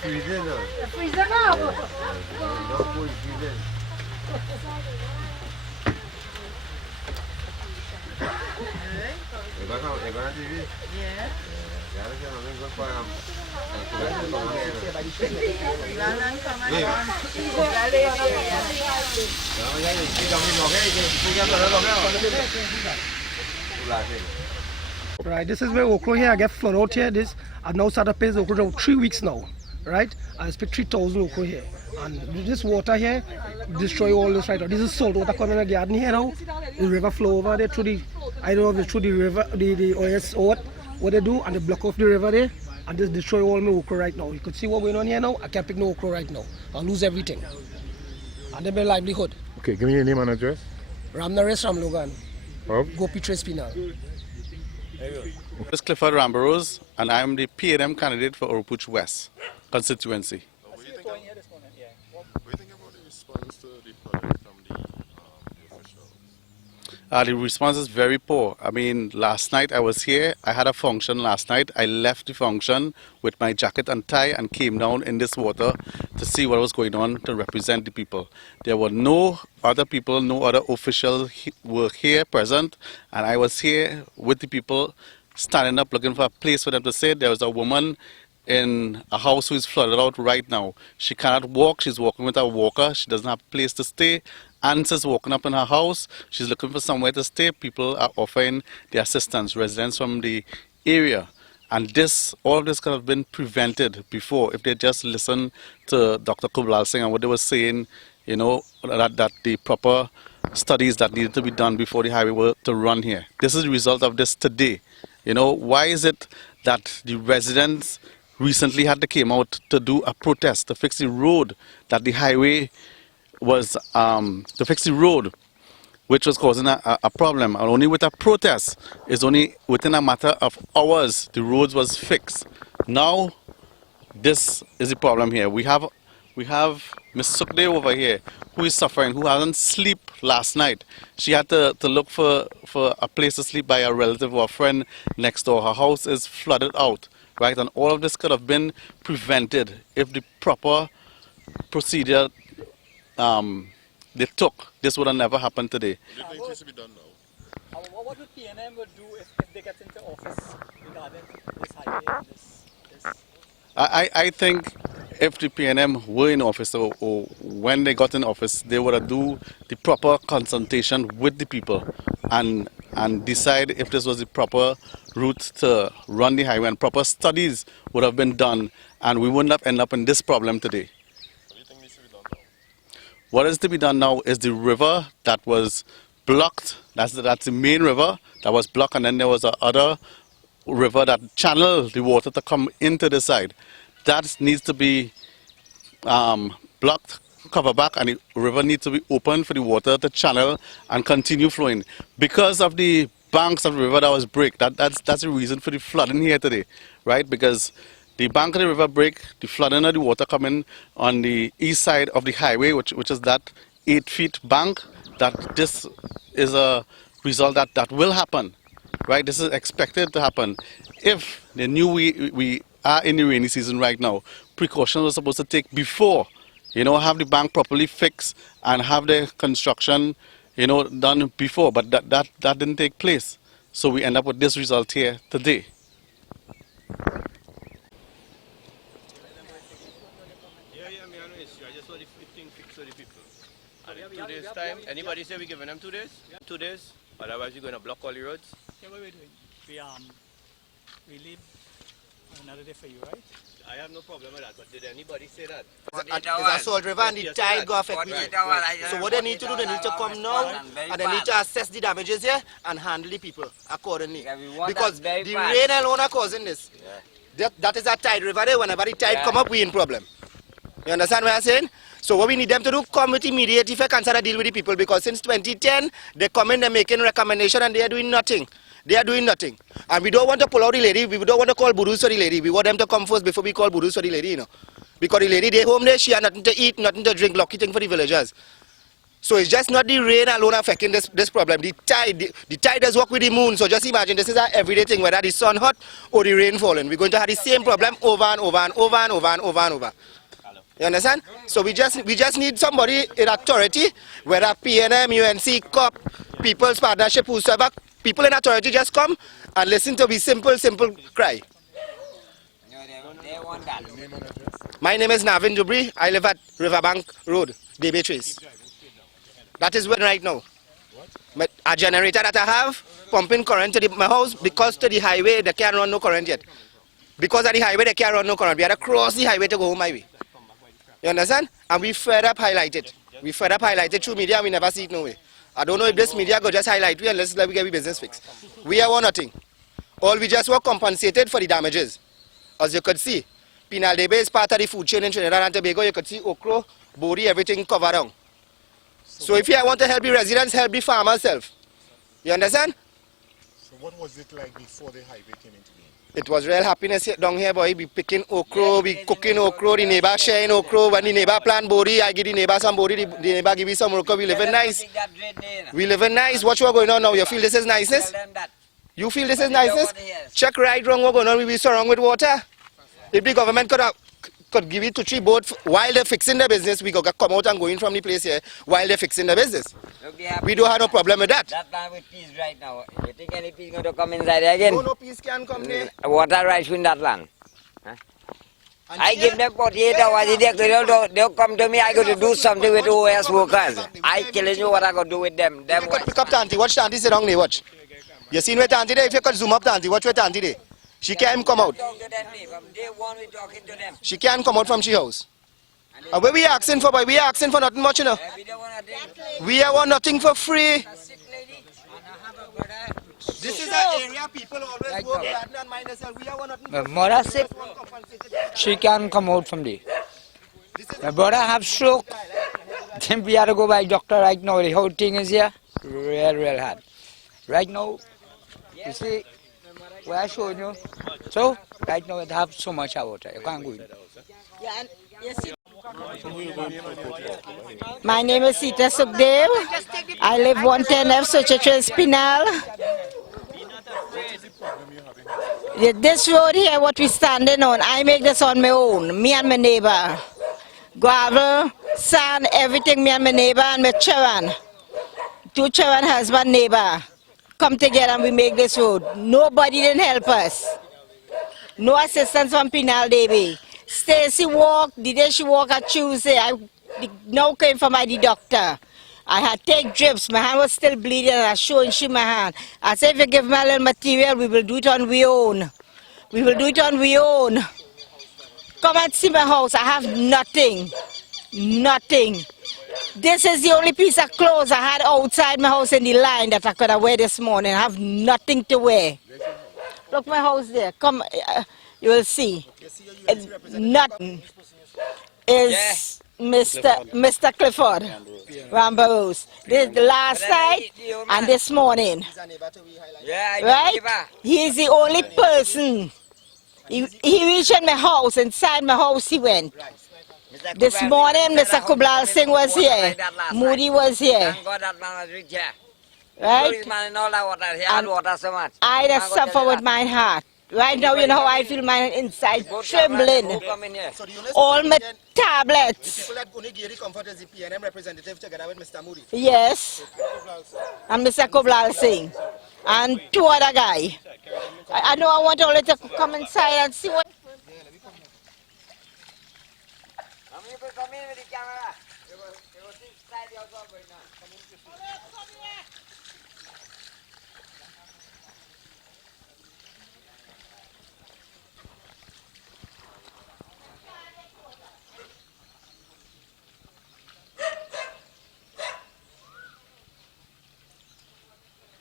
Freezing now. Freezer now. No cold freezing. Eba na TV? Yeah. Jangan jangan main gol paham. Right, this is where okra here. I get flood out here. This I've now started paying okra for 3 weeks now. Right, I spent 3,000 okra here, and this water here destroy all this right now. This is salt water coming in the garden here now. The river flow over there through the, I don't know if it's through the river, the OAS or what they do, and they block off the river there, and just destroy all my okra right now. You could see what's going on here now. I can't pick no okra right now. I'll lose everything, and then my livelihood. Okay, give me your name and address. Ramnaresh Ramlogan. Gopi Trace Penal. This is Clifton Rambaros, and I'm the PNM candidate for Oropouche West constituency. What do you think about the response to the flooding from the officials? The response is very poor. I mean, last night I was here. I had a function last night. I left the function with my jacket and tie and came down in this water to see what was going on to represent the people. There were no other people, no other officials were here present, and I was here with the people standing up looking for a place for them to sit. There was a woman in a house who is flooded out right now. She cannot walk. She's walking with a walker. She doesn't have a place to stay. Ants is walking up in her house. She's looking for somewhere to stay. People are offering their assistance, residents from the area. And all of this could have been prevented before if they just listened to Dr. Kublal Singh and what they were saying, you know, that the proper studies that needed to be done before the highway were to run here. This is the result of this today. You know, why is it that the residents recently had to came out to do a protest to fix the road that the highway was, to fix the road which was causing a problem, and only with a protest is only within a matter of hours the roads was fixed. Now this is the problem here. We have Miss Suchit over here who is suffering, who hasn't slept last night. She had to look for a place to sleep by a relative or a friend next door. Her house is flooded out. Right, and all of this could have been prevented if the proper procedure they took. This would have never happened today. What do you think needs to be done now? What would PNM would do if they get into office regarding this highway and this? I think if the PNM were in office or when they got in office, they would have do the proper consultation with the people and decide if this was the proper route to run the highway, and proper studies would have been done, and we wouldn't have ended up in this problem today. What do you think needs to be done now? What is to be done now is the river that was blocked, that's the main river that was blocked, and then there was another river that channeled the water to come into the side. That needs to be blocked, covered back, and the river needs to be open for the water to channel and continue flowing. Because of the banks of the river that was break, that's the reason for the flooding here today, right? Because the bank of the river break, the flooding of the water coming on the east side of the highway, which is that 8-feet bank, that this is a result that will happen, right? This is expected to happen. If they knew we are in the rainy season right now, precautions were supposed to take before, you know, have the bank properly fixed and have the construction, you know, done before, but that didn't take place. So we end up with this result here today. I just want the thing fixed for the people. And in 2 days' time, anybody say we're giving them 2 days? 2 days? Otherwise, we're going to block all the roads? Yeah, we leave another day for you, right? I have no problem with that, but did anybody say that? It's a salt river and the tide go affect it. So what they need to do, they need to come now and they need to assess the damages here and handle the people accordingly. Because the rain alone are causing this. That is a tide river there. Whenever the tide come up, we in problem. You understand what I'm saying? So what we need them to do, come with immediate effect and start to deal with the people, because since 2010, they come in, they're making recommendation and they are doing nothing. They are doing nothing. And we don't want to pull out the lady, we don't want to call burus for the lady. We want them to come first before we call burus for the lady, you know. Because the lady, they home there, she has nothing to eat, nothing to drink, lucky thing for the villagers. So it's just not the rain alone affecting this problem. The tide does work with the moon. So just imagine this is an everyday thing, whether the sun hot or the rain falling. We're going to have the same problem over and over and over and over and over and over. You understand? So we just need somebody in authority, whether PNM, UNC, COP, People's Partnership, whosoever, people in authority just come and listen to be simple cry. My name is Navin Dubri. I live at Riverbank Road, Debe Trace. That is where right now. But a generator that I have, pumping current to my house, because to the highway, they can't run no current yet. Because of the highway, they can't run no current. We had to cross the highway to go home my way. You understand? And we fed up highlighted. We fed up highlighted through media, we never see it no way. I don't know if this media go just highlight we unless we get the business fixed. We are one nothing. All we just were compensated for the damages. As you could see, Penal Debe is part of the food chain in Trinidad and Tobago. You could see okra, bori, everything covered down. So if you want to help the residents, help the farmers self. You understand? So what was it like before the highway came into being? It was real happiness here, down here, boy. We picking okra, we cooking okra, the neighbor sharing okra. When the neighbor plant bori, I give the neighbor some bori, the neighbor give me some okra. We living nice. We living nice. What's going on now? You feel this is niceness? You feel this is niceness? Check right, wrong, what's going on. We be surrounded with water. If the government could give it to 3 boats while they're fixing the business, we could come out and go in from the place here while they're fixing the business. We don't have no problem with that. That land with peace right now. You think any peace going to come inside again? No peace can come there. Water rights in that land. Huh? I give them 48 hours. They'll come to me. I got to do something with OAS workers. I telling you what I got to do with them. You could pick up Tanti. Watch Tanti sit down there. Watch. You seen where Tanti there? If you could zoom up Tanti, watch where Tanti there. She can't come out. She can't come out from she house. And what we asking for, boy? We are asking for nothing much, you know. We want nothing for free. This is an area people always work hard and mind themselves. We want nothing for free. Mother sick, she can't come out from there. My brother have stroke. Then we have to go by doctor right now. The whole thing is here. Real hard. Right now, you see, where I showed you. So, right now, I have so much water. You can't go in. My name is Sita Sukhdev. I live 110F Suchit Penal. This road here, what we standing on, I make this on my own. Me and my neighbor. Gravel, sand, everything. Me and my neighbor and my children. 2 children, husband, neighbor. Come together and we make this road. Nobody didn't help us. No assistance from Penal Debe. Stacy walked, the day she walked on Tuesday, I now came from the doctor. I had take drips, my hand was still bleeding and I was showing she my hand. I said if you give me a little material, we will do it on we own. We will do it on we own. Come and see my house, I have nothing. Nothing. This is the only piece of clothes I had outside my house in the line that I could have wear this morning. I have nothing to wear. Look my house there. Come, you will see. It's nothing. Is Mr. Clifford Rambarose. This is the last night and this morning. Right? He is the only person. He reached in my house, inside my house he went. This morning, Mr. Kublal Singh was here. Moody was here. Right? And I just suffer with my heart. Right now, you know how I feel my inside trembling. All my tablets. People that only give the comfort is the PNM representative together with Mr. Moody. Yes. And Mr. Kublal Singh. And 2 other guys. I know I want all to come inside and see what. Come in with the camera. They will see inside the house right now.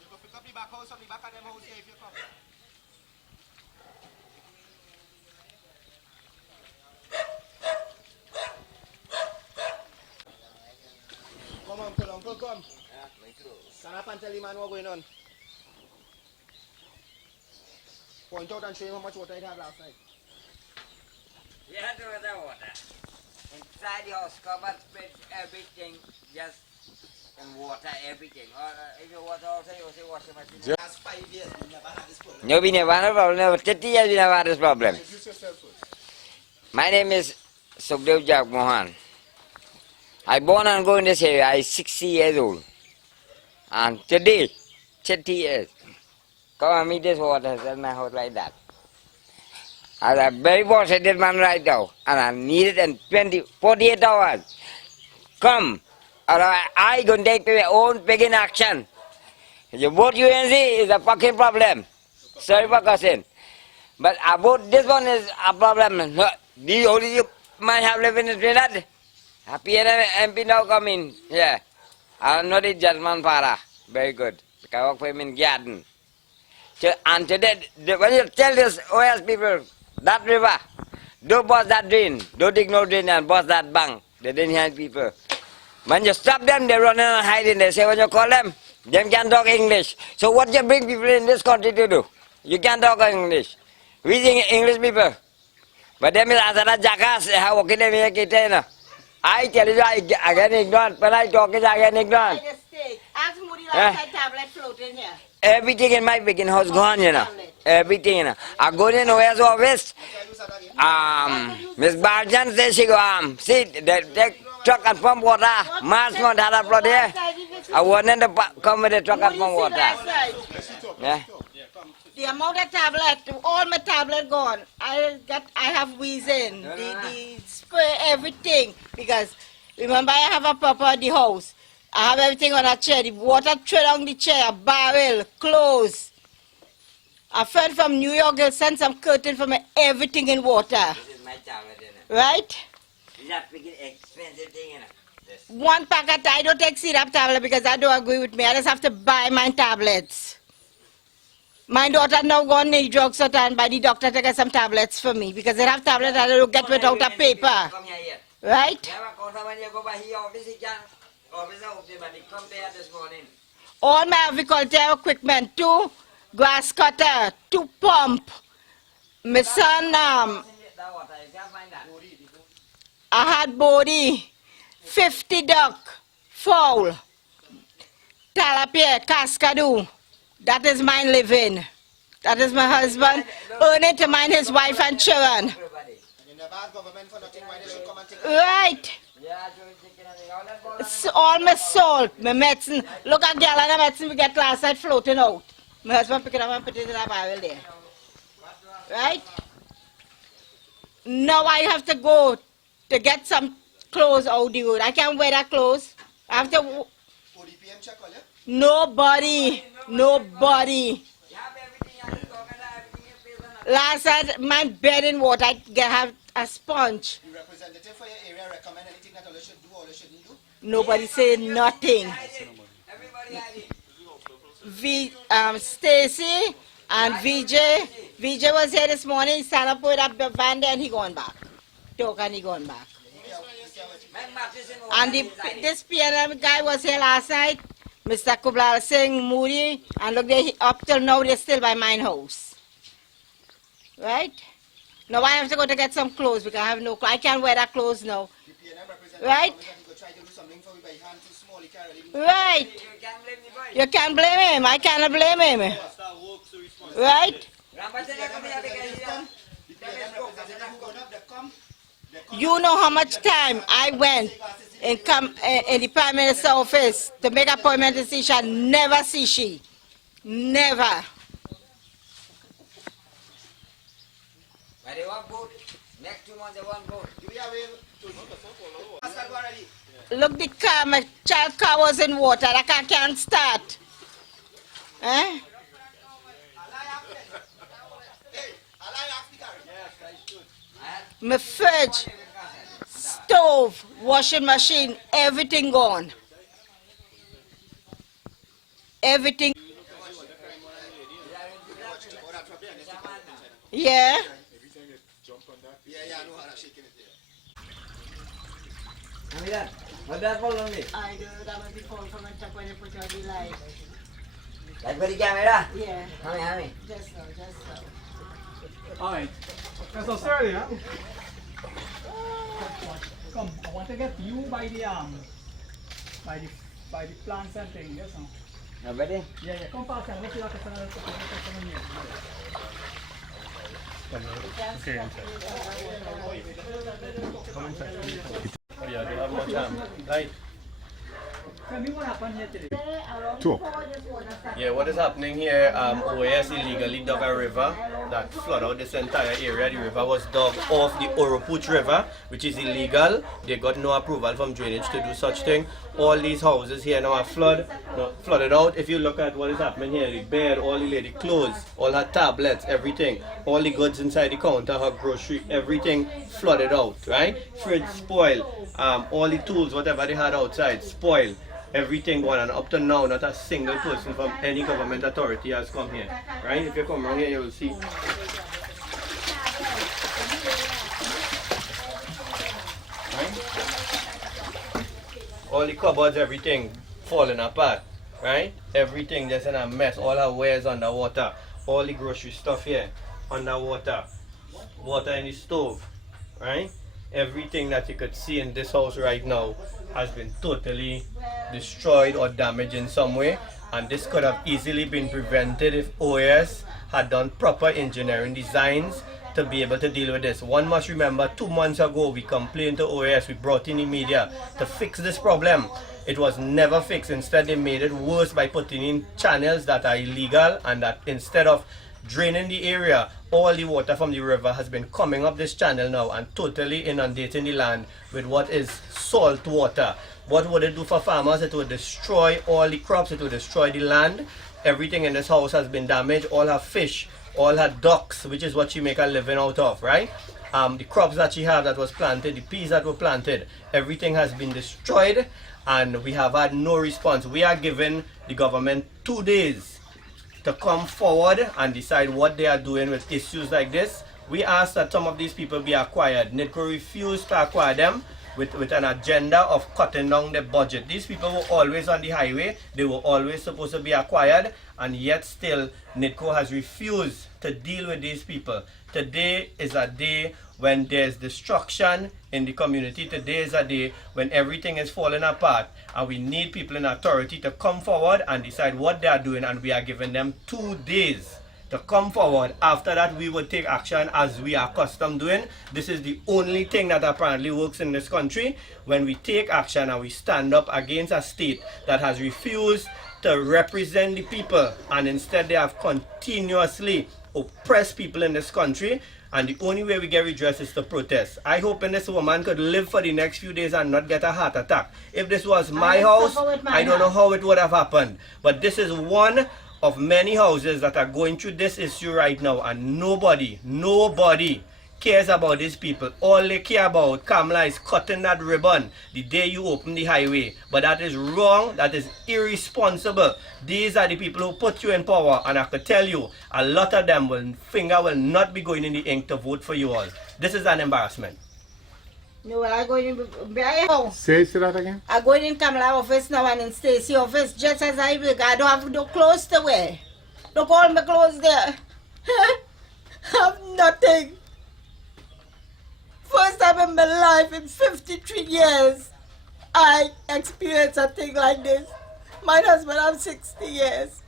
You go pick up the back house from the back of them house here if you come. Uncle, come. Stand up and tell the man what's going on. Point out and show him how much water it had last night. We had the water. Inside the house, covered, spread everything, just And water, everything. Or if you water also, you say washing machine. Last 5 years, we never had this problem. No, we never had a problem. Never 30 years we never had this problem. Introduce yourself first. My name is Sukhdev Jak Mohan. I born and go in this area. I 60 years old. And today, 30 years. Come and meet this water in my house like that. I'm a very frustrated man right now. And I need it in 48 hours. Come. Or I going to take my own begging action. You vote UNC is a fucking problem. Sorry for cussing. But about this one is a problem. No, the only man have lived in Trinidad. Happy MP now coming. Yeah. I'm not a judgment para. Very good. Because I work for him in garden. And today, when you tell this OAS people, that river, don't bust that drain, don't dig no drain and bust that bank. They didn't hear people. When you stop them, they run and hide. They say when you call them can't talk English. So what you bring people in this country to do? You can't talk English. We think English people. But them is as a jackass, how okay they make it. I tell you, I get ignorant. When I talk it, I get ignorant. Ask Moonilal and tablet floating here. Everything in my big house gone, you know. Everything, you know. I go in OAS office. Miss Barjan says she go, see, they truck and pump water. Mars not had a flood here. I want them to come with the truck and pump water. Yeah. The amount of tablet, all my tablet gone. I have wheezing, the spray, everything. Because remember, I have a proper at the house. I have everything on a chair. The water thread on the chair, barrel, clothes. A friend from New York will send some curtain for me, everything in water. This is my tablet, you know. Right? It's not big expensive thing, you know. This. One packet, I don't take syrup tablet because I don't agree with me. I just have to buy my tablets. My daughter now go on the drugstore and buy the doctor to get some tablets for me because they have tablets that I don't get without a paper. Right? All my agricultural equipment, 2 grass cutter, 2 pump. My son, I had body, 50 duck, fowl, tilapia, cascadoo. That is my living. That is my husband. Earn it to mind his wife and children. Right. All my salt, my medicine. Look at gallon of medicine we get last night floating out. My husband pick it up and put it in a barrel there. Right? Now I have to go to get some clothes out the road. I can't wear that clothes. I have to... ODPM check all, yeah? Nobody. Nobody. Last night, my bed in water, I have a sponge. The representative for your area recommend anything that all you should do or you shouldn't do? Nobody said nothing. Stacy and VJ. VJ was here this morning. He stand up with a van there and he gone back. Talk and he gone back. And this PNM guy was here last night. Mr. Kublal Singh, Moody, and look, they up till now they're still by mine house. Right? Now I have to go to get some clothes because I have no clothes. I can't wear that clothes now. Right? Right. You can't blame him. I cannot blame him. Right? You know how much time I went in the Prime Minister's office to make appointment to see she. Never see she. Never. But they want boat. Next 2 months they want boat. Look, the car, my child car was in water. That car can't start. Eh? My fridge, stove, washing machine, everything gone. Everything. Yeah. What that fall on me? I do that was before from the top when you put your light. Like for the camera? Yeah. How many? Just so. Alright. That's Australia. Come, I want to get you by the by the plants and things, yes, no? Nobody? Yeah, yeah, come past and let's see what it's on here. Okay, inside. Come inside. Oh yeah, they have much right. Tell me what happened here today. Yeah, what is happening here, OAS illegally dug a river that flooded out this entire area. The river was dug off the Oropuch River, which is illegal. They got no approval from drainage to do such thing. All these houses here now are flooded out. If you look at what is happening here, the bed, all the lady clothes, all her tablets, everything, all the goods inside the counter, her grocery, everything flooded out, right? Fridge spoiled, all the tools, whatever they had outside, spoiled. Everything going on. Up to now, not a single person from any government authority has come here. Right? If you come around here, you will see. Right? All the cupboards, everything falling apart. Right? Everything just in a mess. All our wares underwater. All the grocery stuff here underwater. Water in the stove. Right? Everything that you could see in this house right now has been totally destroyed or damaged in some way, and this could have easily been prevented if OAS had done proper engineering designs to be able to deal with this. One must remember, 2 months ago we complained to OAS, we brought in the media to fix this problem. It was never fixed. Instead they made it worse by putting in channels that are illegal, and that instead of draining the area, all the water from the river has been coming up this channel now and totally inundating the land with what is salt water. What would it do for farmers? It would destroy all the crops, it would destroy the land. Everything in this house has been damaged, all her fish, all her ducks, which is what she make a living out of, right? The crops that she had that was planted, the peas that were planted, everything has been destroyed, and we have had no response. We are giving the government 2 days to come forward and decide what they are doing with issues like this. We ask that some of these people be acquired. NIDCO refused to acquire them with an agenda of cutting down the budget. These people were always on the highway. They were always supposed to be acquired, and yet still NIDCO has refused to deal with these people. Today is a day when there's destruction in the community. Today is a day when everything is falling apart, and we need people in authority to come forward and decide what they are doing, and we are giving them 2 days to come forward. After that, we will take action as we are accustomed doing. This is the only thing that apparently works in this country, when we take action and we stand up against a state that has refused to represent the people, and instead they have continuously oppressed people in this country. And the only way we get redress is to protest. I hope this woman could live for the next few days and not get a heart attack. If this was my house, I don't know how it would have happened. But this is one of many houses that are going through this issue right now, and nobody cares about these people. All they care about, Kamala, is cutting that ribbon the day you open the highway. But that is wrong, that is irresponsible. These are the people who put you in power, and I could tell you, a lot of them will not be going in the ink to vote for you all. This is an embarrassment. No, I go in now. Say that again. I go in Kamala office now and in Stacy office just as I will. I don't have no clothes to wear. Look all my clothes there. I have nothing. First time in my life in 53 years, I experienced a thing like this. My husband have 60 years.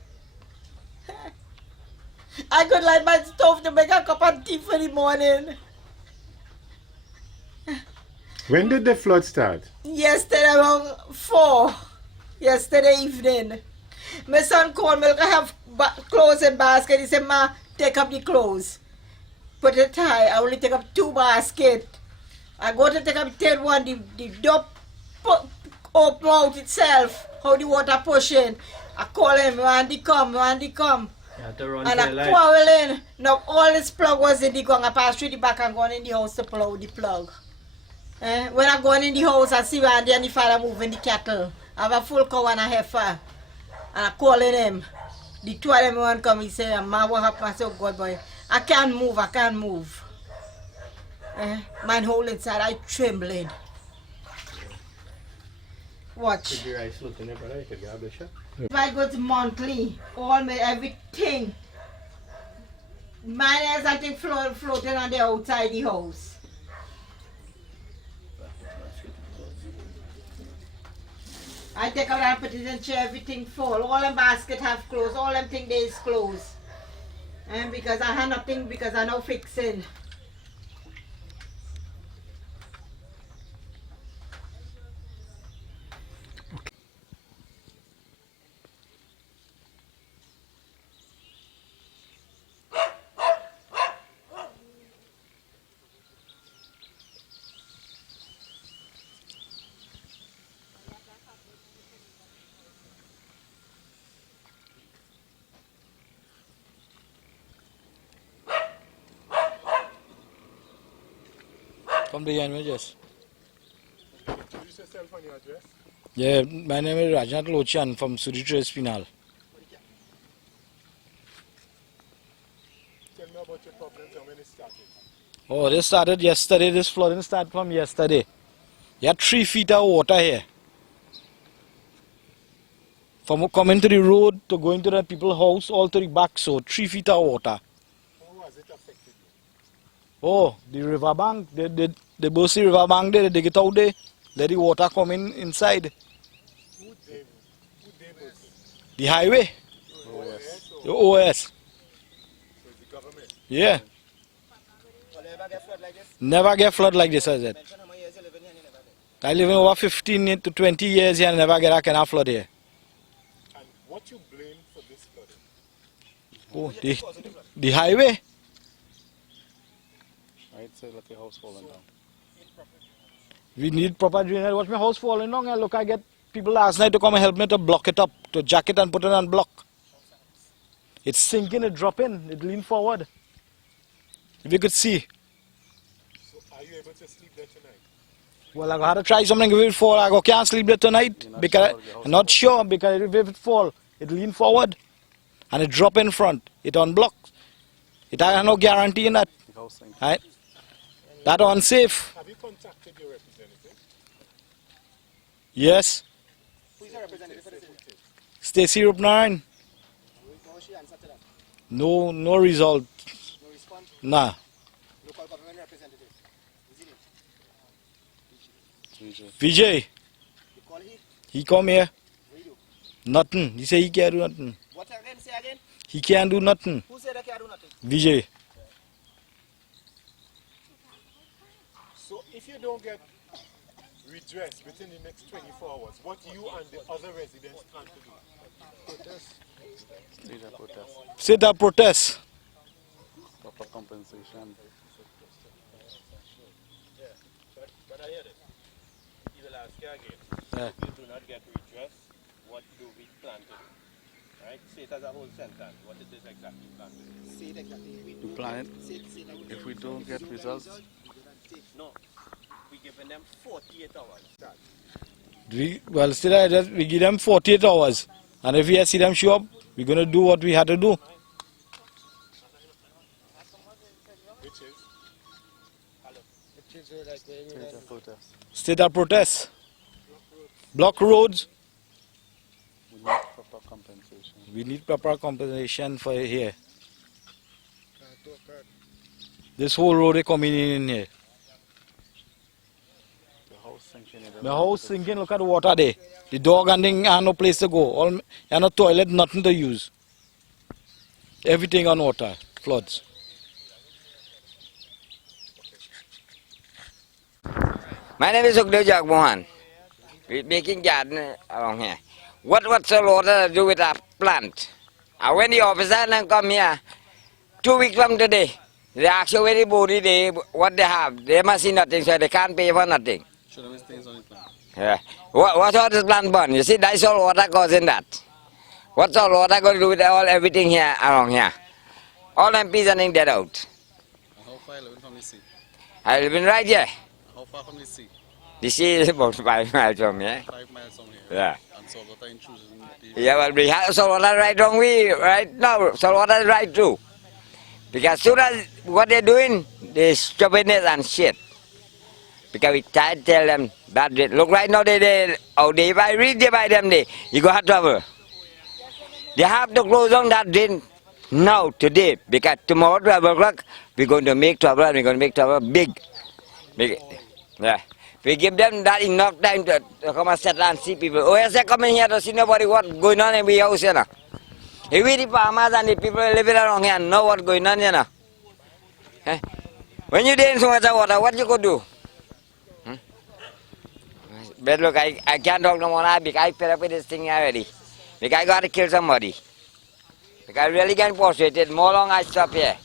I could light my stove to make a cup of tea for the morning. When did the flood start? Yesterday around 4. Yesterday evening. My son called me, I have clothes in basket. He said, Ma, take up the clothes. Put it high. I only take up 2 baskets. I go to take up the 3rd one, the door open out itself. How the water pushing. I call him, Randy come. And I quarreling. Now all this plug was in the ground. I passed through the back and gone in the house to pull out the plug. When I go in the house, I see Randy and the father moving the cattle. I have a full cow and a heifer. And I calling him. The 2 of them want come, he say, Ma, what happened? I say, oh God, boy, I can't move. My whole inside, I trembling. Watch. If I go to monthly, all my everything, mine has I think floating on the outside the house. I take out and put it in chair, everything full. All them basket have clothes, all them thing there is clothes. And because I have nothing, because I know fixing. From the images. Introduce yourself and your address. Yeah, my name is Rajnath Lochan from Suchit Penal. Tell me about your problems and when it started. Oh, this started yesterday. This flooding started from yesterday. You had 3 feet of water here. From coming to the road to going to the people's house, all to the back, so 3 feet of water. How has it affected you? Oh, the riverbank, they burst the riverbank there, they dig it out there, let the water come in inside. Who neighbours? The highway, OAS? the OAS. So it's the government. Yeah, Will you ever get flood like this? never get flood like this, I said. Mention how many years you live in here and you never get. I live in over 15 to 20 years here and never get a kind of flood here. And what you blame for this flooding? Oh, the highway. I'd say let the house falling down. We need proper drainage. Watch my house falling down. And look, I get people last night to come and help me to block it up, to jack it and put it on block. It's sinking, it dropping, it lean forward. If you could see. So are you able to sleep there tonight? Well, I got to try something if it fall. I can't sleep there tonight because I'm not sure because if it fall, it lean forward and it drop in front. It unblock. It I have no guarantee in that. The house sinking. Right? That unsafe. Have you contacted your representative? Yes. Who is your representative for the city? Stacy Roopnarine. How she answer to that? No result. No response? Nah. Local government representative. Is it? Vijay. You call he? He come here. What do you do? Nothing. He say he can't do nothing. What again? Say again? He can't do nothing. Who said I can't do nothing? Vijay. So if you don't get redress within the next 24 hours, what you and the other residents plan to do? Protest. Lead a protest. Sit up protest. Proper compensation. But I hear this. He will ask you again. Yeah. If you do not get redress, what do we plan to do? Right? Say it as a whole sentence. What is this exactly plan to do? Say it exactly. We plan it. If we don't get results, No. We're giving them 48 hours. Well, still, we give them 48 hours. And if we see them show up, we're going to do what we had to do. Which is? lead a protest. State up protest. Block roads. We need proper compensation. We need proper compensation for here. This whole road is coming in here. The house sinking. My house sinking, look at the water there. The dog and thing have no place to go. All, and no toilet, nothing to use. Everything on water, floods. My name is Suchit Mohan. We're making garden along here. What's the water to do with our plant? When the officer come here, 2 weeks from today, they ask you everybody what they have. They must see nothing, so they can't pay for nothing. Should have things on the plan. Yeah. What's all this plant burn? You see, that's all water causing that. What's all water going to do with everything here along here? All MPs are dead out. How far living from the sea? I live in right here. How far from the sea? The sea is about 5 miles from here. 5 miles from here. Yeah. And so water intrusion. The Yeah, well, we have salt water right on we right now. Salt water is right too. Because soon as what they're doing, they stupidness and shit. Because we try to tell them that look right now they if I read they by them you go have trouble. They have to close on that drain now today because tomorrow 12 o'clock we're going to make trouble and we're going to make trouble big. Yeah. We give them that enough time to come and settle and see people. OAS come in here to see nobody what going on in the house, you know. If we the farmers and the people living around here know what's going on, you know. Eh? When you there in so much water, what you could do? But look, I can't talk no more now because I fed up with this thing already. Because I got to kill somebody. Because I really get frustrated. More long I stop here.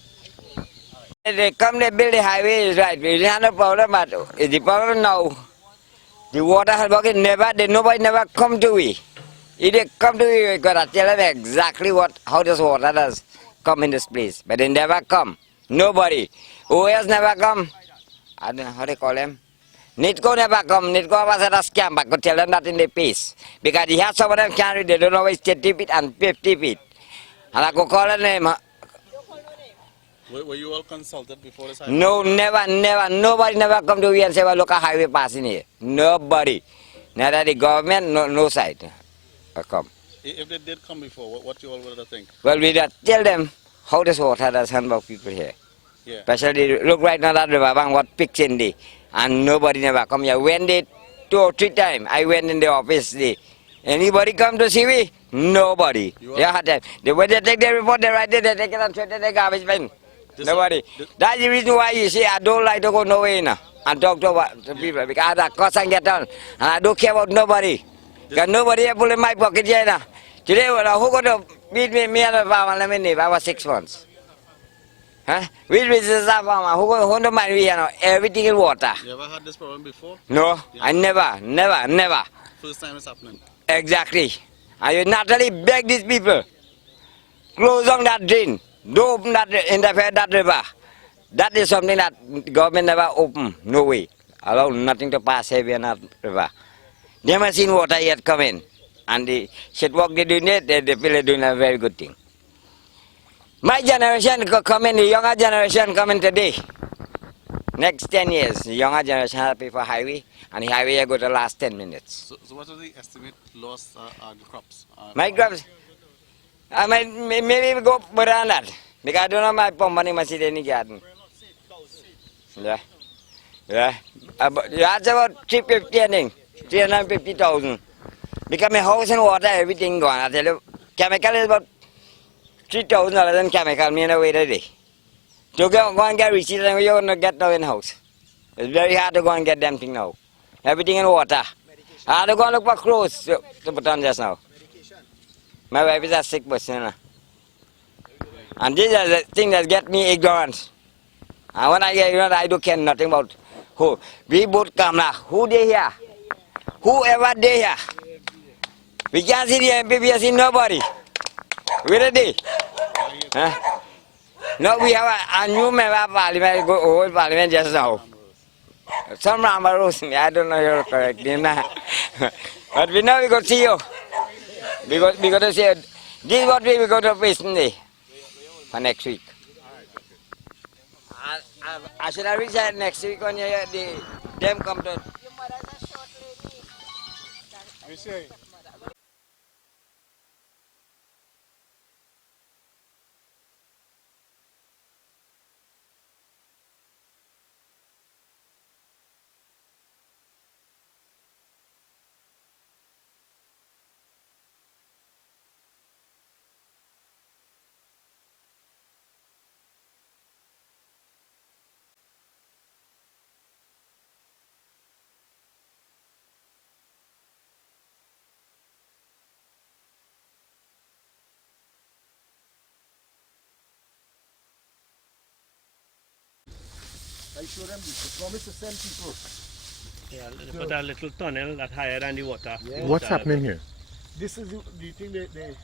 They come, they build the highway, is right. We have no problem, but the problem now, the water has worked never, nobody never come to we. If they come to we, we got to tell them exactly how this water does come in this place. But they never come. Nobody. OAS never come. I don't know how they call them. NIDCO never come. NIDCO was at a scam, but could tell them that in the piece. Because he has some of them carry, they don't know it's 30 feet and 50 feet. And I could call them name. Were you all consulted before this highway? No, never. Nobody never come to me and say, well, look, a highway passing here. Nobody. Neither the government, no side. Come. If they did come before, what you all would think? Well, we tell them how this water does handle people here. Yeah. Especially, look right now that river bank, what picks in there. And nobody never come here. When they 2 or 3 times, I went in the office. Anybody come to see me? Nobody. When they take their report, they write it, they take it and throw it in the garbage bin. Nobody. That's the reason why you see I don't like to go nowhere now and talk to people because I cost and get done. And I don't care about nobody. Because nobody here pull in my pocket here now. Today, who going to beat me and the farmer? Let me live. I was 6 months. Huh? Which is the farmer? Who don't mind me here now? Everything in water. You ever had this problem before? No, yeah. I never. First time it's happening. Exactly. I naturally beg these people, close on that drain. Don't open that, interfere that river. That is something that government never open. No way. Allow nothing to pass heavy in that river. Never seen water yet come in. And the shit work they doing it, they feel they're doing a very good thing. My generation could come in, the younger generation come in today. Next 10 years, the younger generation have to pay for highway, and the highway go to last 10 minutes. So what was the estimate loss the crops? My crops? Maybe we go better than that. Because I don't know my pump money must in any garden. Yeah. That's about 350 I think. 350,000. Because my house and water, everything gone. I tell you, chemical is about $3,000 than chemical, me in a way today. To go and get receipts and you're going to get no in house. It's very hard to go and get them thing now. Everything in water. I had to go and look for clothes to put on just now. My wife is a sick person. And this is the thing that gets me ignorant. And when I get ignorant, I don't care nothing about who. We both come now. Who they here? Whoever they here. We can't see the MP, we see nobody. Where are they? Huh? No, we have a new member of parliament, old parliament just now. Some Ramaros, I don't know your correct name now. But we know we go see you. We got to say, this is what we go to face today for next week. I should have reached out next week when them come to. We say, I show them this. I promise to send people. Yeah, they put a little tunnel that higher than the water. Yeah. What's happening here? This is the thing that they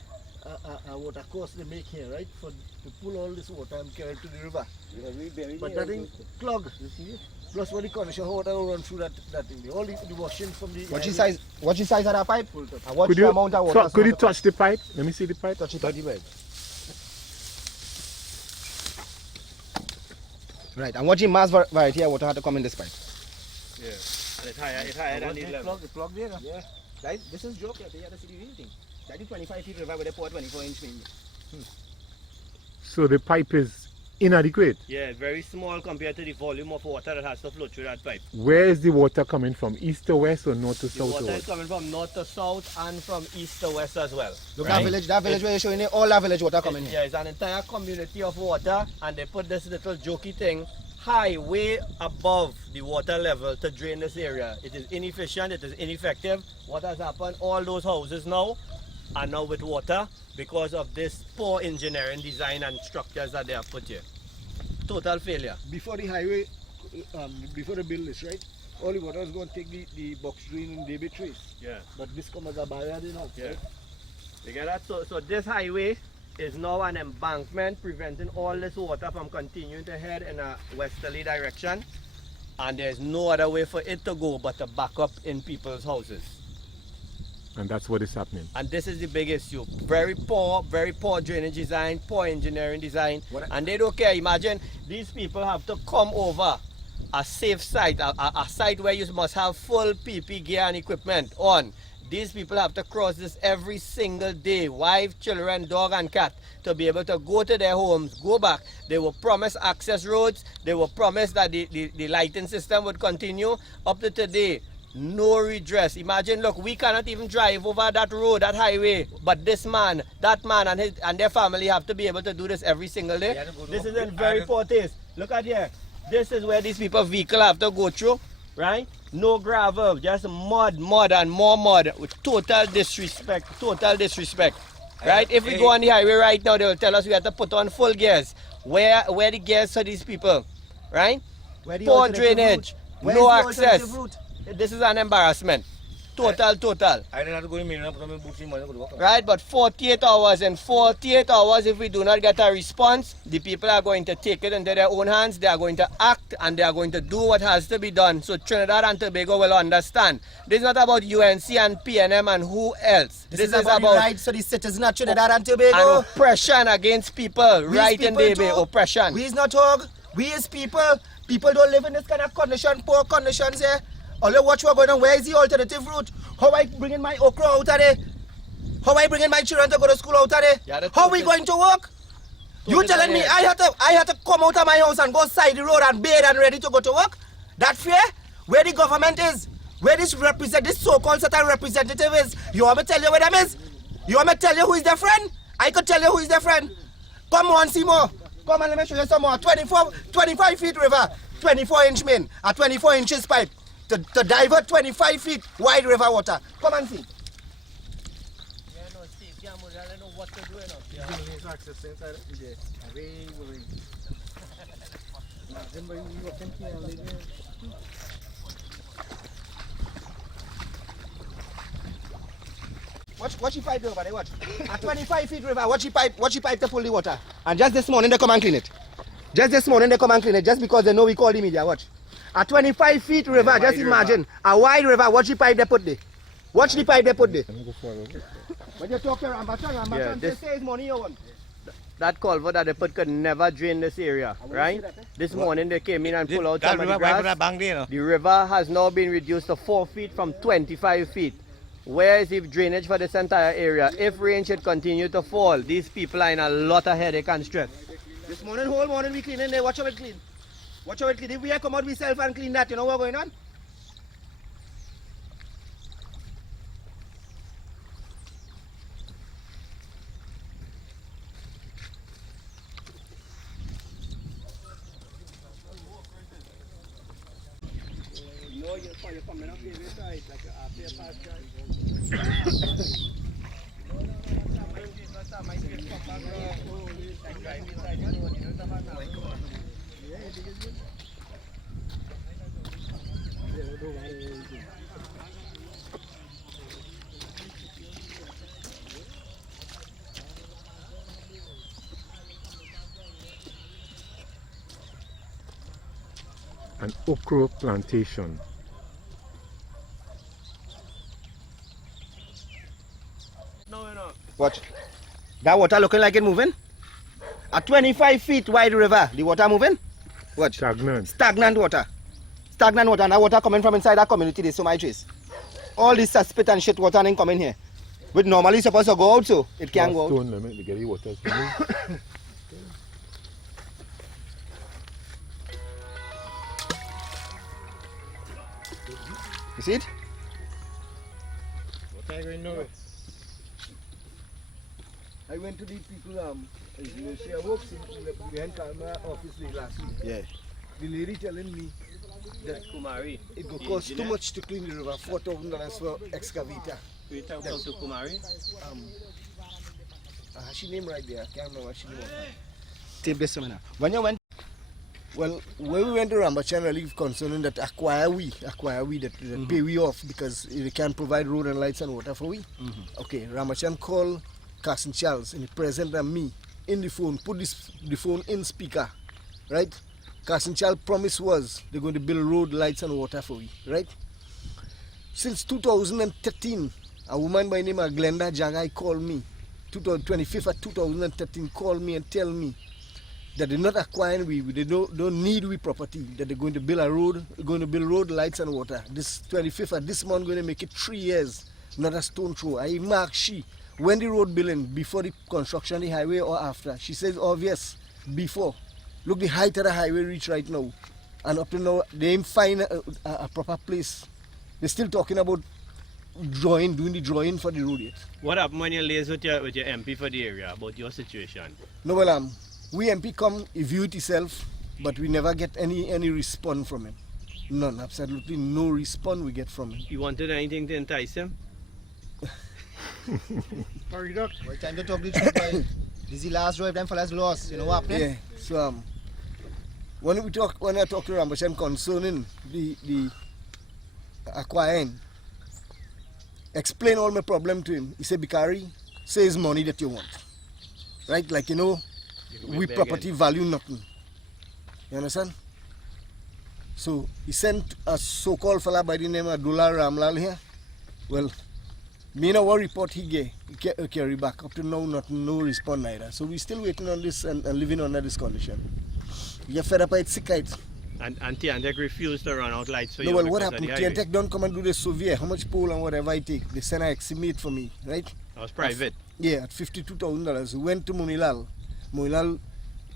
water course they make here, right? To pull all this water and carry it to the river. But that thing clog. Plus when the condition water will run through that thing. All the washing from the What's the size of that pipe? And what's Could the you, amount of water? could you touch the pipe? Let me see the pipe. Touch it on the pipe. Right, and what's the mass variety of water had to come in this pipe? Yeah. And it's higher than the level. The plug there. Yeah. Right, this is joke. They have to see the real thing. That is 25 feet river with a 24-inch main. So the pipe is inadequate. Yeah, very small compared to the volume of water that has to flow through that pipe. Where is the water coming from? East to west or north to The south? water is coming from north to south and from east to west as well. Look, that village where you're showing it, all that village water coming here. Yeah, it's an entire community of water, and they put this little jokey thing high, way above the water level to drain this area. It is inefficient, it is ineffective. What has happened? All those houses now are now with water because of this poor engineering design and structures that they have put here. Total failure. Before the highway, before the build this, right? All the water is going to take the box drain in Debe trace. Yeah. But this comes as a barrier now. Yeah. Right? You get that? So this highway is now an embankment preventing all this water from continuing to head in a westerly direction. And there's no other way for it to go but to back up in people's houses. And that's what is happening. And this is the big issue. Very poor drainage design, poor engineering design. And they don't care. Imagine these people have to come over a safe site, a site where you must have full PP gear and equipment on. These people have to cross this every single day, wife, children, dog and cat, to be able to go to their homes, go back. They were promised access roads. They were promised that the lighting system would continue. Up to today, no redress. Imagine, look, we cannot even drive over that road, that highway, but this man, that man and their family have to be able to do this every single day. This is in very poor taste. Look at here. This is where these people's vehicle have to go through, right? No gravel, just mud and more mud with total disrespect, right? If we go on the highway right now, they will tell us we have to put on full gears. Where the gears for these people, right? Poor drainage, no access. This is an embarrassment. Total. I don't have to go in Mina, put on my boots in Mina. Right, but 48 hours, in 48 hours, if we do not get a response, the people are going to take it into their own hands. They are going to act and they are going to do what has to be done. So Trinidad and Tobago will understand. This is not about UNC and PNM and who else. This is about the rights of the citizens of Trinidad and Tobago. And oppression against people, right in Debe, oppression. We is not hug. We is people. People don't live in this kind of condition, poor conditions here. All you watch what's going on. Where is the alternative route? How I bringing my okra out of there? How I bringing my children to go to school out of there? How we going to work? You telling me I had to come out of my house and go side the road and bathe and ready to go to work? That fair? Where the government is? Where this so-called set of representative is? You want me to tell you where them is? You want me to tell you who is their friend? I could tell you who is their friend. Come on, see more. Come and let me show you some more. 25 feet river, 24-inch main, a 24 inches pipe. To divert 25 feet wide river water. Come and see. Watch the pipe over there, watch. A 25 feet river, watch the pipe to pull the water. And just this morning they come and clean it. Just because they know we call the media, watch. A 25 feet river, just imagine. A wide river, watch the pipe they put there. What you talk to Rambachan, they say it's money you want. That culvert that they put could never drain this area, right? This morning they came in and pulled out some of the grass. The river has now been reduced to 4 feet from 25 feet. Where is the drainage for this entire area? If rain should continue to fall, these people are in a lot of headache and stress. This morning, whole morning we clean in there, watch how it clean. Watch how it clean. If we come out myself and clean that, you know what's going on? You're coming up here side, like after a past An okra plantation. Watch. That water looking like it moving? A 25 feet wide river, the water moving? Watch. Stagnant water. Stagnant water, and that water coming from inside that community, there's so much trace. All this spit and shit water ain't coming here. Which normally supposed to go out, so it can't go out. Stone limit to get the water. You see it? What are you going to know? I went to the people, she works behind camera office last week. Yeah. The lady telling me that Kumari. it will cost too much to clean the river, $4,000 for excavator. We talk about Kumari. She name right there, I can't remember what she name. Tape this one now. When you went, Well, when we went to Rambachan, really concerning that acquire we that pay we off because they can't provide road and lights and water for we. Okay, Rambachan called Carson Charles and he presented me in the phone, put the phone in speaker, right? Carson Charles' promise was they're going to build road, lights and water for we, right? Since 2013, a woman by the name of Glenda Jagai called me, 25th of 2013, called me and tell me that they're not acquiring they don't need we property, that they're going to build a road, road, lights and water. This 25th of this month going to make it 3 years, not a stone throw. I mark she, when the road building, before the construction of the highway or after. She says obvious, before. Look the height of the highway reach right now. And up to now, they ain't find a proper place. They're still talking about doing the drawing for the road yet. What happened when you liaised with your MP for the area about your situation? No, well, we MP come, he view it himself, but we never get any response from him. None, absolutely no response we get from him. You wanted anything to entice him? Hurry, Doc. well, time to talk the truth, boy. This is the last drive time for us lost. You know what happened? Yeah, so when I talk to Rambachan concerning the acquiring, explain all my problem to him. He said, Bikari, say it's money that you want. Right? Like, we property value nothing. You understand? So he sent a so-called fella by the name of Abdullah Ramlal here. Well, me know what report he gave, carry back. Up to now, no response neither. So we still waiting on this and living under this condition. We get fed up by it, sick it. And Tiantec refused to run out lights for you. No, well, what happened? Tiantec don't come and do the survey. How much pole and whatever I take. They send an estimate for me, right? That was private. Yeah, at $52,000. We went to Moonilal. Moonilal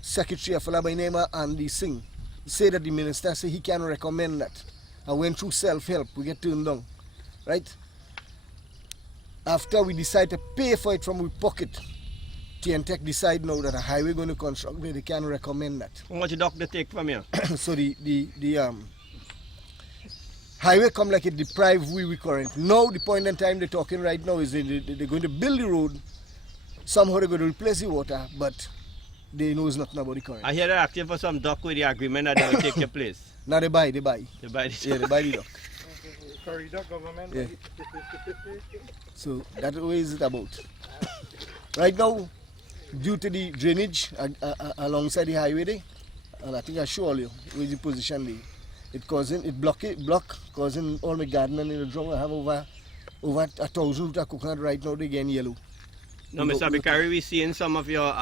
secretary, a fella by name of Andy Singh, say that the minister say he can recommend that. I went through self-help. We get turned down, right? After we decide to pay for it from our pocket, Tiantec decide now that a highway going to construct where they can recommend that. How much doctor take from you? So the highway come like it deprive we current. Now the point in time they're talking right now is they're going to build the road. Somehow they're going to replace the water, but they know nothing about the current. I hear they're asking for some dock with the agreement that they will take your place. Now they buy. They buy this. Yeah, they buy the dock. Hurry, Doc, government. Yeah. So that way is it about. Right now, due to the drainage alongside the highway there, and I think I show you where the position there. It block causing all my gardening in the drum. I have over 1,000 root of coconut right now, they getting yellow. No, Mr. Bikari, we seen some of your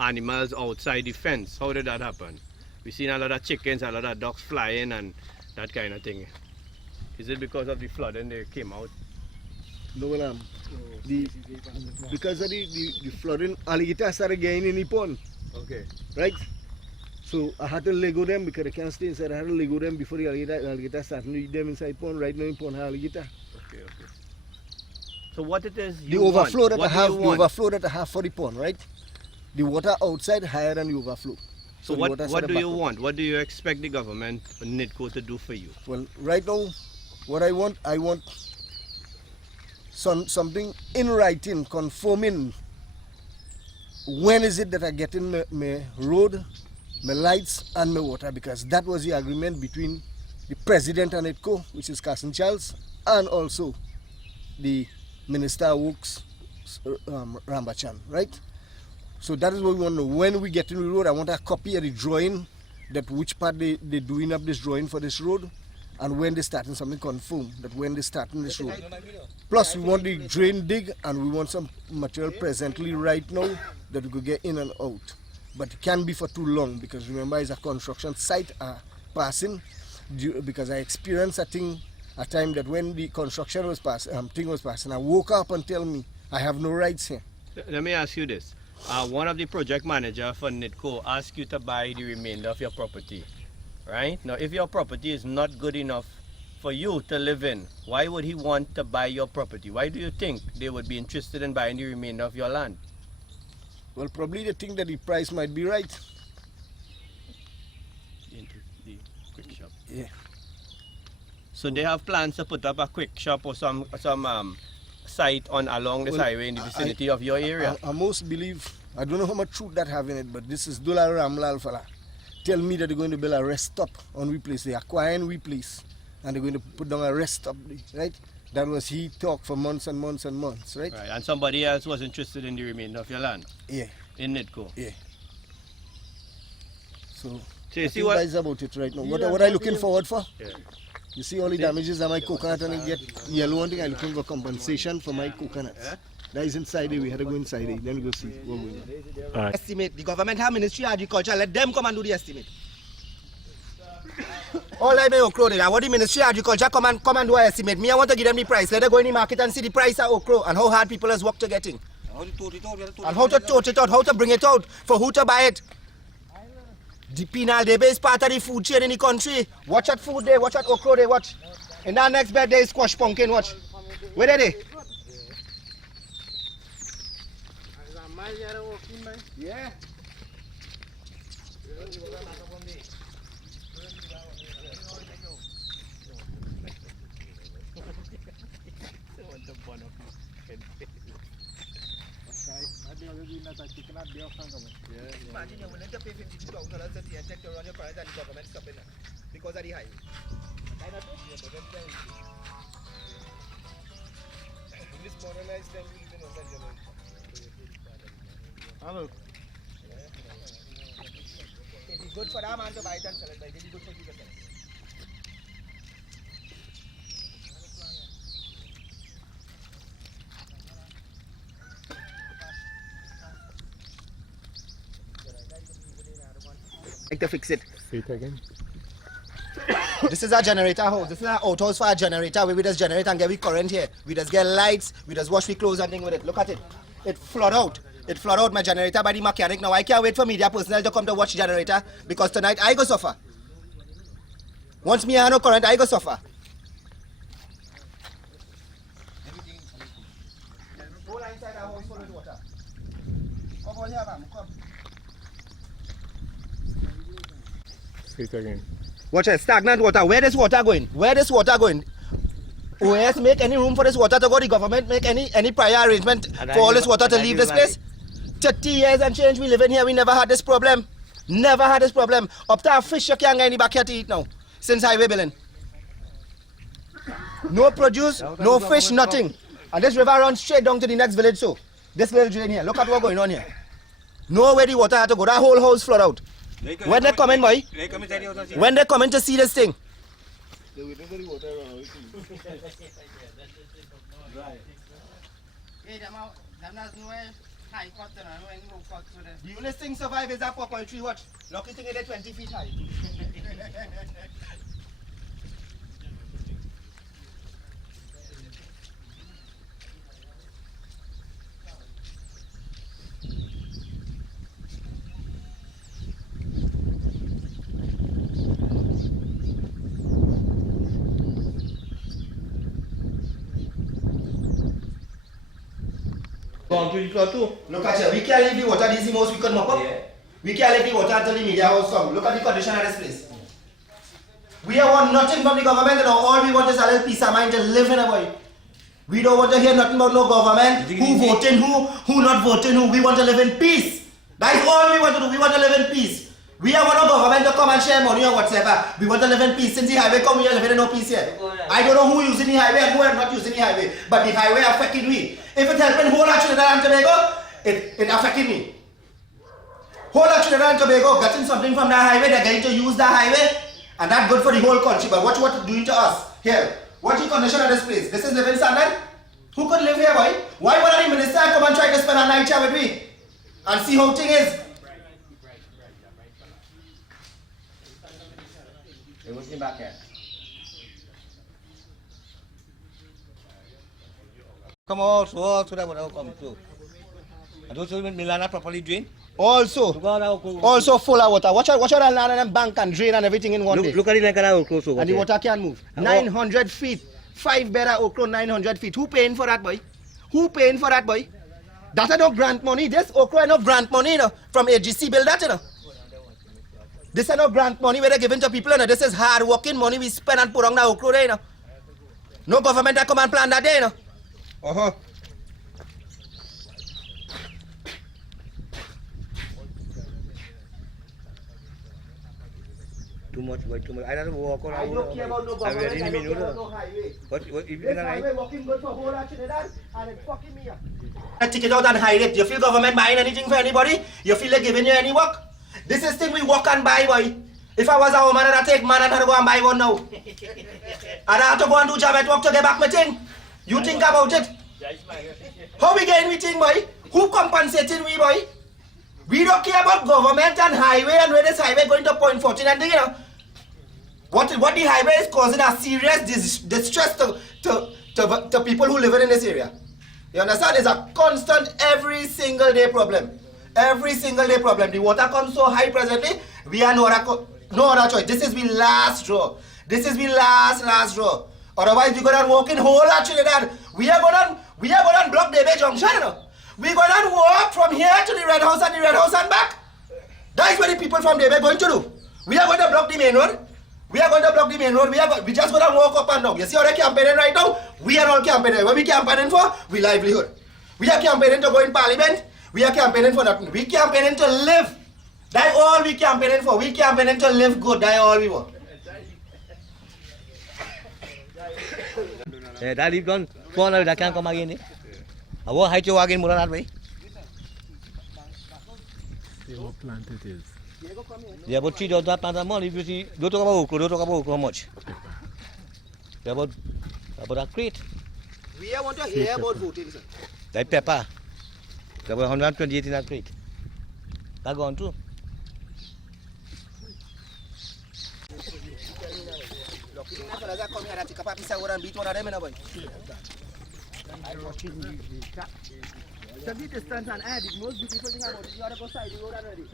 animals outside the fence. How did that happen? We seen a lot of chickens, a lot of ducks flying and that kind of thing. Is it because of the flooding they came out? No, because of the flooding, alligators started getting in the pond. Okay. Right? So I had to Lego them because they can't stay inside. I had to Lego them before the alligator started to eat them inside pond. Right now in pond alligator. Okay. So what it is The overflow that I have for the pond, right? The water outside higher than the overflow. So what do you want? What do you expect the government, NIDCO, to do for you? Well, right now, what I want something in writing confirming when is it that I get in my road, my lights and my water, because that was the agreement between the president and NIDCO, which is Carson Charles, and also the Minister of Works, Rambachan, right? So that is what we want to know. When we get in the road, I want a copy of the drawing, that which part they're doing up this drawing for this road, and when they're starting something confirmed, that when they're starting this road. Plus, we want the drain dig, and we want some material presently right now that we could get in and out. But it can't be for too long, because remember, it's a construction site passing, because I experienced a time that when the construction was passing, I woke up and tell me, I have no rights here. Let me ask you this. One of the project managers for NIDCO asked you to buy the remainder of your property, right? Now, if your property is not good enough for you to live in, why would he want to buy your property? Why do you think they would be interested in buying the remainder of your land? Well, probably they think that the price might be right. The quick shop. Yeah. So they have plans to put up a quick shop or some site on along this highway in the vicinity of your area. I most believe, I don't know how much truth that have in it, but this is Dula Ramlal fella. Tell me that they're going to build a rest stop on we place. They're acquiring we place, and they're going to put down a rest stop, right? That was he talked for months and months and months, right? Right. And somebody else was interested in the remainder of your land. Yeah. In NIDCO. Yeah. So, So you I see think what? that is about it right now. What are you looking forward for? Yeah. You see all the damages on my coconut, and I get yellow one thing. I'm looking for compensation for my coconuts. Yeah? That is inside it. We had to go inside it. Then we go see what we All right. Estimate. The government have Ministry of Agriculture. Let them come and do the estimate. All I may okro there. What the Ministry of Agriculture come and do an estimate. Me, I want to give them the price. Let them go in the market and see the price of okro and how hard people has worked to get it. And how to tote it out, how to bring it out, for who to buy it. The Penal, Debe is part of the food chain in the country. Watch at food there, watch at okro there, watch. In that next bed there is squash pumpkin, watch. Where are they? Yeah. Imagine you're willing to pay $52,000 a year to run your parents and the government stopping that because of the highway. This modernized them even on that generation. Hello. It is good for that man to buy it and sell it, but it is good for you to sell it. Like to fix it. Say it again. This is our generator house. This is our outhouse for our generator where we just generate and get we current here. We just get lights, we just wash we clothes and thing with it. Look at it. It flood out. It flood out my generator by the mechanic. Now I can't wait for media personnel to come to watch generator because tonight I go suffer. Once me have no current, I go suffer. Go inside our house full of water. Come on here, ma'am. Come. Say it again. Watch it, stagnant water. Where is water going? Where is water going? OAS make any room for this water to go? The government make any prior arrangement for all this water to leave this place? 30 years and change we live in here, we never had this problem. Never had this problem. Up to a fish you can't get in the backyard to eat now. Since highway building. No produce, no fish, nothing. And this river runs straight down to the next village so. This little drain here. Look at what's going on here. No where the water had to go. That whole house flood out. When they come in, boy? When they come in to see this thing? The only thing survive is that 4.3 watch. Lucky thing is 20 feet high. Look at here, we can't leave the water, this is the most we could mop up. Yeah. We can't leave the water until the media house come. Look at the condition of this place. We don't want nothing from the government, and all we want is a little peace of mind to live in a way. We don't want to hear nothing about no government, who voting who not voting who. We want to live in peace. That is all we want to do, we want to live in peace. We don't want no government to come and share money or whatever. We want to live in peace. Since the highway come, we are living in no peace here. I don't know who using the highway and who are not using the highway, but the highway affecting we. If it helping whole of Trinidad and Tobago, it affected me. Whole of Trinidad and Tobago getting something from that highway, they're going to use that highway, and that's good for the whole country. But watch what it's doing to us here. What's the condition of this place? This is living standard? Who could live here, boy? Why would any minister come and try to spend a night here with me and see how thing is? Hey, what's in back here? Come on, so that will come through. And those who Milan are properly drained. Also full of water. Watch out the land and them bank and drain and everything in one day. Look at the length of that okra so. And the water can't move. 900 feet. 5 bed of okra, 900 feet. Who paying for that, boy? Who paying for that, boy? That is no grant money. This okra is no grant money, you know, from AGC bill that, you know. This is no grant money where they're giving to people, you know. This is hard working money we spend and put on the okra there, you know. No government that come and plan that day, you know. Uh-huh. Too much, boy, too much. I don't walk around. I don't care about no government. I don't care about no highway. What if you This don't highway like? working good for whole of Trinidad and it's fucking me up. I take it out and hide it. You feel government buying anything for anybody? You feel like giving you any work? This is thing we walk and buy, boy. If I was a woman, I'd take man and I'd go and buy one now. And I have to go and do job at work to get back my thing. You think about it? How we getting we thing, boy? Who compensating we, boy? We don't care about government and highway and where this highway going to point 14 and thing, you know. What the highway is causing a serious distress to people who live in this area. You understand? It's a constant every single day problem. Every single day problem. The water comes so high presently, we are no other choice. This is the last draw. This is the last draw. Otherwise, we're going to walk in whole of Trinidad. We are going to block Debe Junction, you know. We're going to walk from here to the Red House and back. That is what the people from Debe are going to do. We are going to block the main road. We are going to block the main road. We just going to walk up and down. You see how they're campaigning right now? We are all campaigning. What we campaigning for? We livelihood. We are campaigning to go in parliament. We are campaigning for nothing. We campaigning to live. That's all we campaigning for. We campaigning to live good. That's all we want. That leave done. Corner that can't come again. I will hide you again more than that way. See how planted it is. Yeah, about 3,000 plants a month. If you see, don't talk about okra, don't talk about okra how much. Yeah, about a crate. We want to hear about voting, sir. Like pepper. There were 128 in that crate. That gone too. The distance and add the most beautiful thing about it. You ought to go side the road already.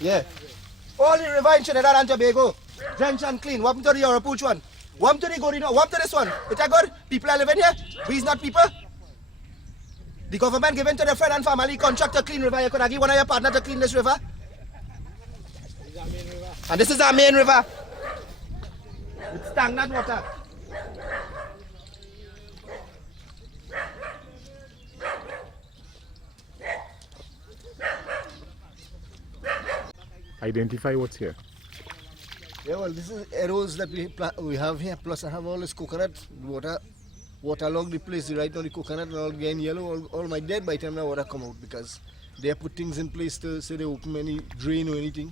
Yeah. All the river in Trinidad and Tobago, drench and clean. What to the Europuch one? What to the Gorino? What to this one? Is that good? People are living here. We is not people. The government giving to the friend and family contract to clean river. You could give one of your partner to clean this river. And this is our main river. With stagnant water. Identify what's here. Yeah, well, this is arrows that we have here. Plus, I have all this coconut waterlogged the place. Right now, the coconut are all getting yellow. All my dead by the time the water come out because they put things in place to say they open any drain or anything.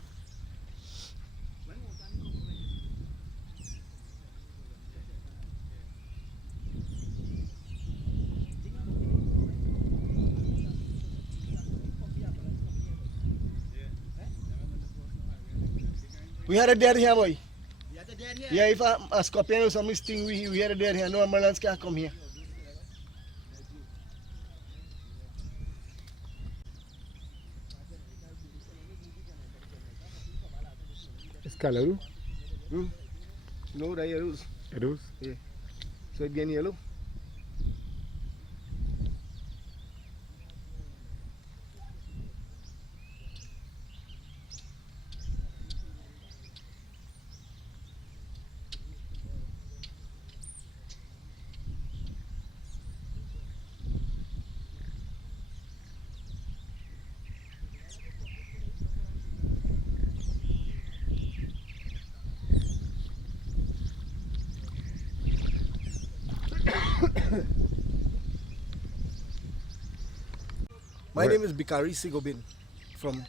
We had a dead here, boy. Yeah, if a scorpion or something sting, we had a dead here. No ambulance can come here. It's Kalaru? No, the arrows. Arrows? Yeah. So it's getting yellow. My name is Bikari Sigobin from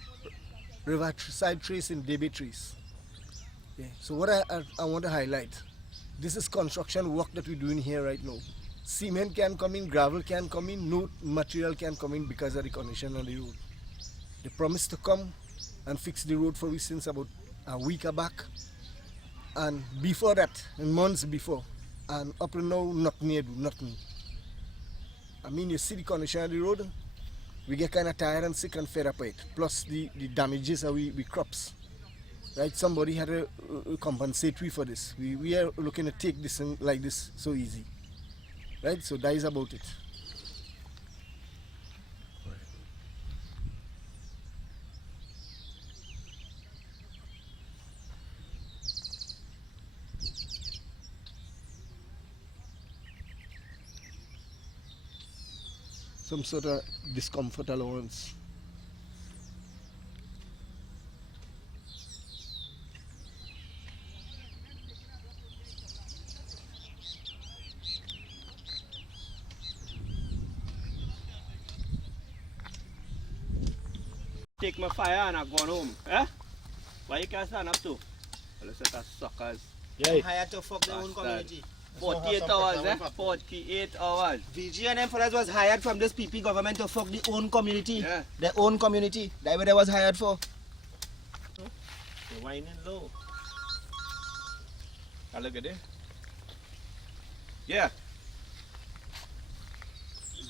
Riverside Trace in Debe Trace. Yeah. So what I want to highlight, this is construction work that we're doing here right now. Cement can come in, gravel can come in, no material can come in because of the condition on the road. They promised to come and fix the road for us since about a week back. And before that, and months before, and up to now, nothing. I mean, you see the condition of the road. we get kind of tired and sick and fed up with it. Plus the damages that we crops. Right? Somebody had to compensate we for this. We are looking to take this thing like this so easy. Right? So that is about it. Some sort of discomfort allowance. Take my fire and I've gone home. Eh? Why you can't stand up to? Well, set us suckers. Yeah. Hired to fuck their own community. 48 hours, eh? 48 hours. VG and them fellas was hired from this PP government to fuck their own community. Yeah. Their own community. That's what they was hired for. You're whining low. I look at it. Yeah.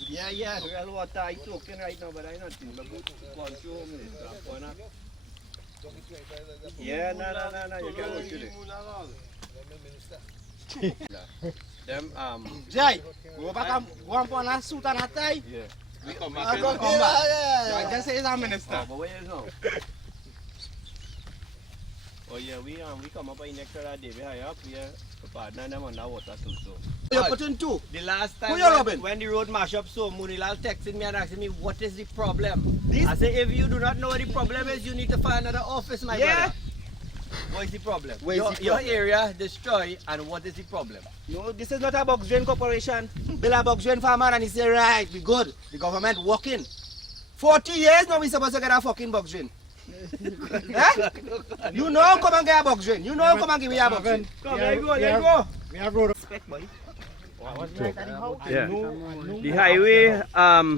Yeah, real water I talking right now, but I not think about going through home. Yeah, no, you can't go through it. Them, Jai, go back and go on for a suit and a tie. Yeah. We come back. I just say he's a minister. Oh, but where is now? Oh yeah, we come up in next to that Debe high up. We are partner them on that water too. So. You're putting two. The last Who time you when the road mash up, so Moonilal texted me and asked me what is the problem. I say if you do not know what the problem is, you need to find another office, my brother. What is the problem? Your area destroyed, and what is the problem? No, this is not a box drain corporation. Bill a box drain farmer and he say right, we good. The government working. 40 years now we supposed to get a fucking box drain. Eh? You know come and get a box drain. You know come and give me a box drain. Come, there you go. We have road respect, boy. Yeah. The highway,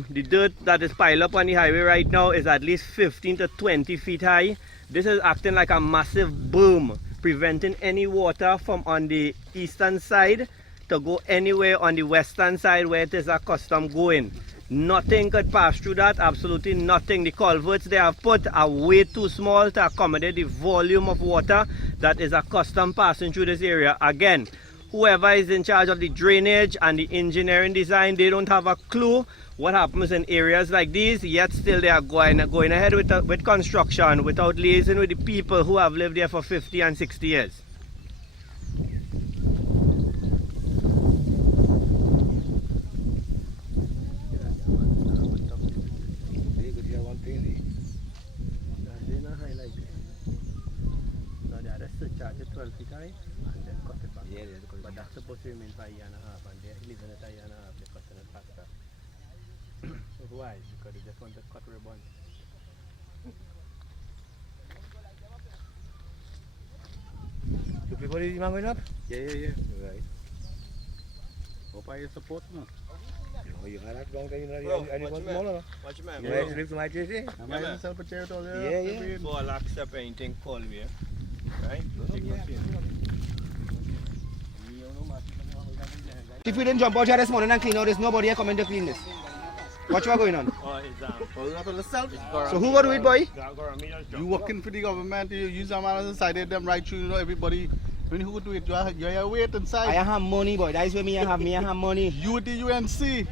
the dirt that is piled up on the highway right now is at least 15 to 20 feet high. This is acting like a massive boom, preventing any water from on the eastern side to go anywhere on the western side where it is accustomed going. Nothing could pass through that, absolutely nothing. The culverts they have put are way too small to accommodate the volume of water that is accustomed passing through this area. Again, whoever is in charge of the drainage and the engineering design, they don't have a clue what happens in areas like these, yet still they are going ahead with construction without liaising with the people who have lived there for 50 and 60 years. But that's supposed to remain for a year and a half, and they're leaving it a year and a half, they're cutting it faster. Why? Because they just want to cut ribbon. Do people is going up? Yeah. Right. Hope I support now. You are not going to Watch your man, you bro. live to my chase, I might myself a chair all Yeah. So I'll accept anything call me, right? If we didn't jump out here this morning and clean out this, nobody here coming to clean this. What's going on? So who will do it, boy? You working for the government, you use them on the side of them right through, you know, everybody. When who do it, you're wait inside. I have money, boy. That is where me I have money. You with the UNC.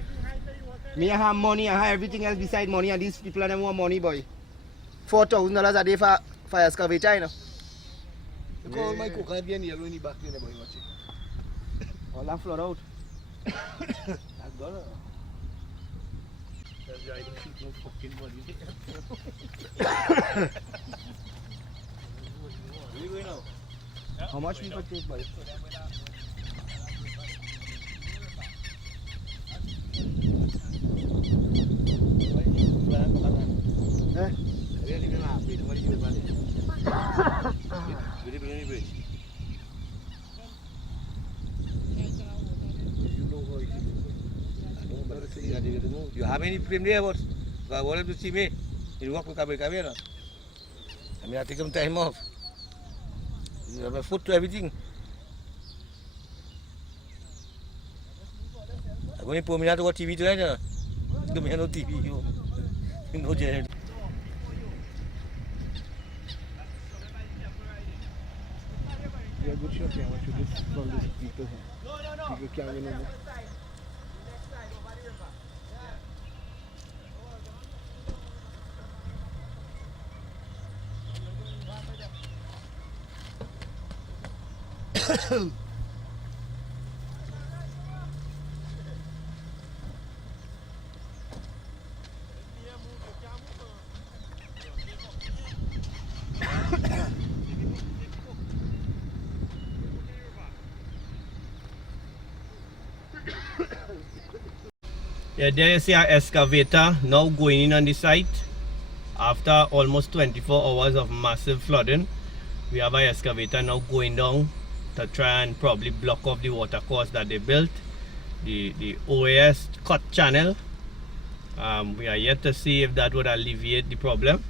Me I have money, I have everything else beside money, and these people them want money, boy. $4,000 a day for excavator, you know. You call my cook and be in yellow in the back there, boy, watch it. All that flood out. That's gone. How much we purchase, boy? You have any problem there about? I wanted to see me. You walk with camera. I mean, I take some time off. You have a foot to everything. I'm going to put me out to watch TV tonight. Give me no TV. No generator. Yeah, good shot, yeah. What you just from this people here. People can't win over. Yeah, there you see our excavator now going in on the site. After almost 24 hours of massive flooding, we have our excavator now going down to try and probably block off the water course that they built, the OAS cut channel. We are yet to see if that would alleviate the problem.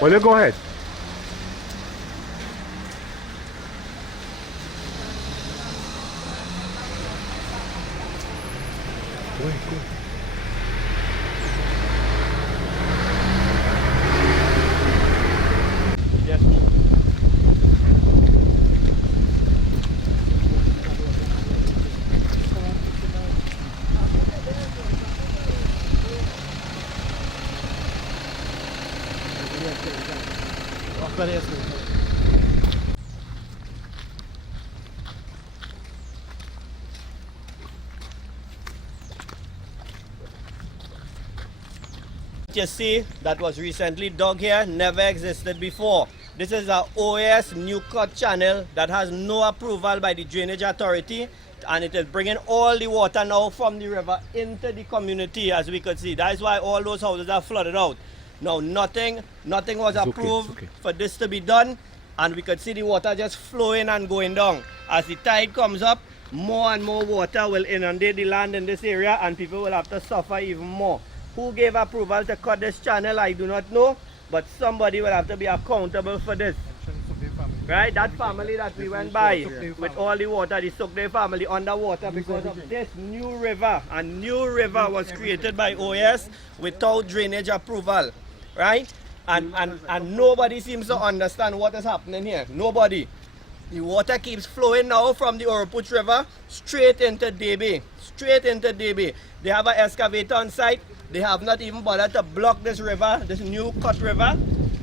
Well, you go ahead. Go ahead, go. Yes. You see, that was recently dug here, never existed before. This is a OAS new cut channel that has no approval by the Drainage Authority, and it is bringing all the water now from the river into the community, as we could see. That is why all those houses are flooded out. Now, nothing was approved for this to be done, and we could see the water just flowing and going down. As the tide comes up, more and more water will inundate the land in this area, and people will have to suffer even more. Who gave approval to cut this channel, I do not know, but somebody will have to be accountable for this. Right, that family that we went by with all the water, the Suchit family underwater because of this new river. A new river was created by OAS without drainage approval, right? And nobody seems to understand what is happening here. Nobody. The water keeps flowing now from the Oropuch River straight into Debe. Straight into Debe. They have an excavator on site. They have not even bothered to block this river, this new cut river,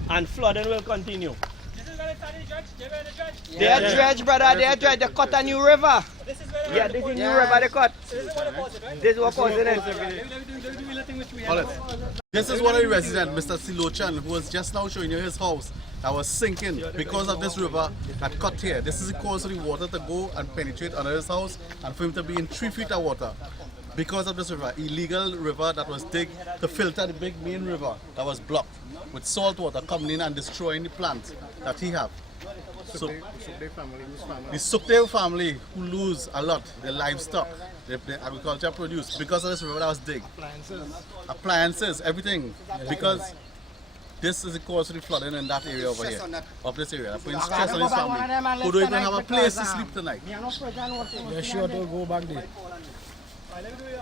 and flooding will continue. This is where they started dredge? They were the dredge? They are dredge, brother. They are dredge. They cut a new river. This is where Yeah, this is new river they cut. So this is what it caused it, right? This is what caused it. Let me do a thing which we have. This is one of the residents, Mr. Silochan, who was just now showing you his house that was sinking because of this river that cut here. This is the cause of the water to go and penetrate under his house and for him to be in 3 feet of water. Because of this river, illegal river that was digged to filter the big main river that was blocked with salt water coming in and destroying the plants that he have. So the Suchit family who lose a lot, their livestock, their agriculture produce because of this river that was digged. Appliances, everything. Because this is the cause of the flooding in that area over here, of this area. Putting stress on his family, who don't even have a place to sleep tonight. They're sure to go back there. Let me do it.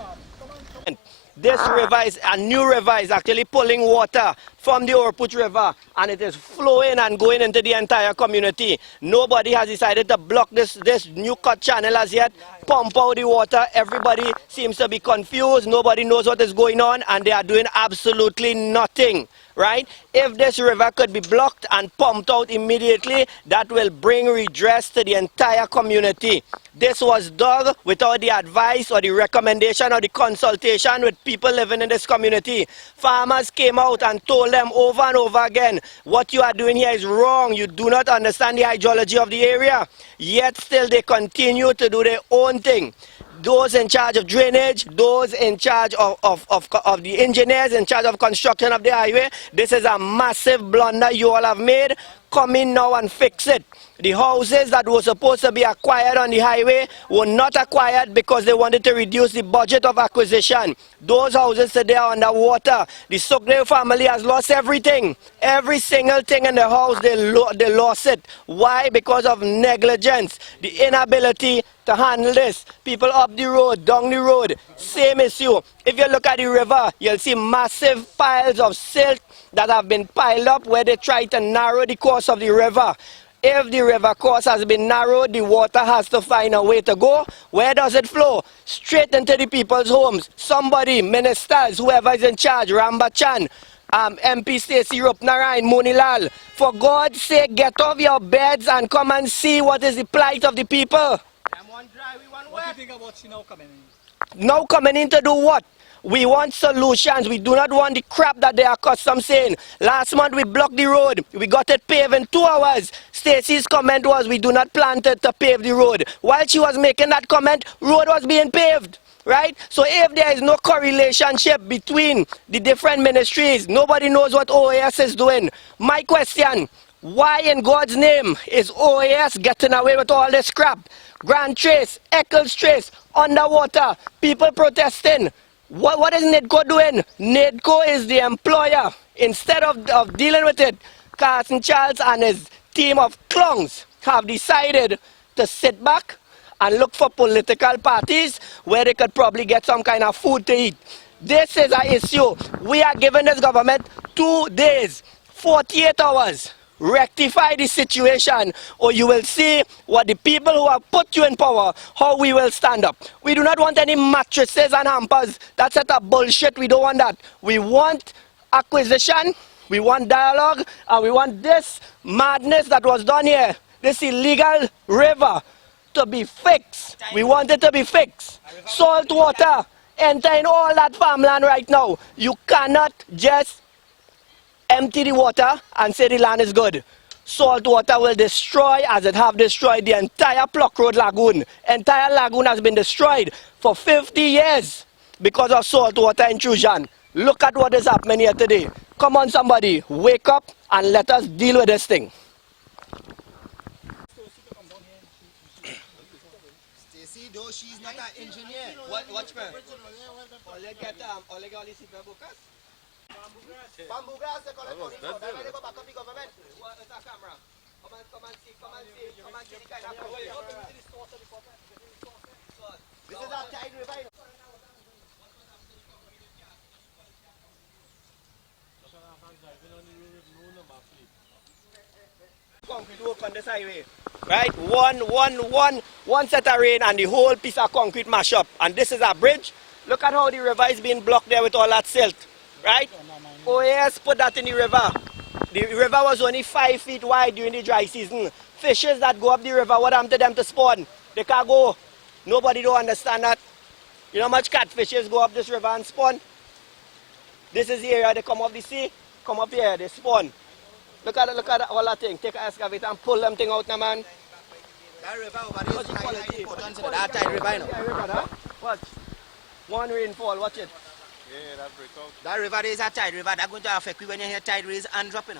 This river is a new river, is actually pulling water from the Orput River, and it is flowing and going into the entire community. Nobody has decided to block this new cut channel as yet, pump out the water. Everybody seems to be confused. Nobody knows what is going on, and they are doing absolutely nothing. Right? If this river could be blocked and pumped out immediately, that will bring redress to the entire community. This was done without the advice or the recommendation or the consultation with people living in this community. Farmers came out and told them over and over again, what you are doing here is wrong. You do not understand the hydrology of the area. Yet still they continue to do their own thing. Those in charge of drainage, those in charge of the engineers, in charge of construction of the highway, this is a massive blunder you all have made. Come in now and fix it. The houses that were supposed to be acquired on the highway were not acquired because they wanted to reduce the budget of acquisition. Those houses today are underwater. The Suchit family has lost everything. Every single thing in the house, they lost it. Why? Because of negligence, the inability to handle this. People up the road, down the road, same issue. If you look at the river, you'll see massive piles of silt that have been piled up where they try to narrow the course of the river. If the river course has been narrowed, the water has to find a way to go. Where does it flow? Straight into the people's homes. Somebody, ministers, whoever is in charge, Rambachan, MP Stacy Roopnarine, Moonilal, for God's sake, get off your beds and come and see what is the plight of the people. What do you think about now coming in? Now coming in to do what? We want solutions. We do not want the crap that they are accustomed saying. Last month we blocked the road. We got it paved in 2 hours. Stacey's comment was we do not plan to pave the road. While she was making that comment, road was being paved. Right? So if there is no correlationship between the different ministries, nobody knows what OAS is doing. My question, why in God's name is OAS getting away with all this crap? Grand Trace, Eccles Trace, underwater, people protesting. What is NIDCO doing? NIDCO is the employer. Instead of dealing with it, Carson Charles and his team of clowns have decided to sit back and look for political parties where they could probably get some kind of food to eat. This is an issue. We are giving this government 2 days, 48 hours. Rectify the situation, or you will see what the people who have put you in power, how we will stand up. We do not want any mattresses and hampers. That's a bullshit. We don't want that. We want acquisition, we want dialogue, and we want this madness that was done here, this illegal river, to be fixed. We want it to be fixed. Salt water entering all that farmland right now. You cannot just empty the water and say the land is good. Salt water will destroy, as it have destroyed, the entire Pluck Road Lagoon. Entire lagoon has been destroyed for 50 years because of salt water intrusion. Look at what is happening here today. Come on somebody, wake up and let us deal with this thing. Stacy, though she's not an engineer. Watch me. Bamboo grass, they collect money for. Then they go back up the government. What is that camera? Come and see the kind of This is our tide river. Concrete work on this highway. Right? One set of rain and the whole piece of concrete mash up. And this is a bridge. Look at how the river is being blocked there with all that silt. Right? OAS put that in the river. The river was only 5 feet wide during the dry season. Fishes that go up the river, what happened to them to spawn? They can't go. Nobody don't understand that. You know how much catfishes go up this river and spawn? This is the area they come off the sea, come up here, they spawn. Look at all that thing. Take an excavator and pull them thing out now, man. That river over there is highly important to that tide river, you know. Watch. One rainfall, watch it. Yeah, that break out. That river is a tide river. That's going to affect you when you hear tide raise and dropping.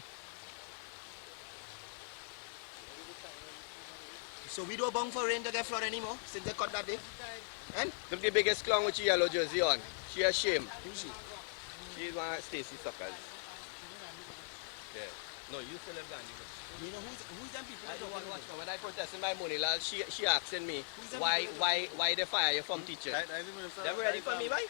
So we don't bong for rain to get flood anymore since they cut that day. And look the biggest clown with your yellow jersey on. She a shame. who's she? She's one of Stacy suckers. Yeah. No, you still have Gandhi. You know who's them people? I don't want to watch. When I protested my Moonilal, she asking me why they fire you from teaching. They ready for me, right?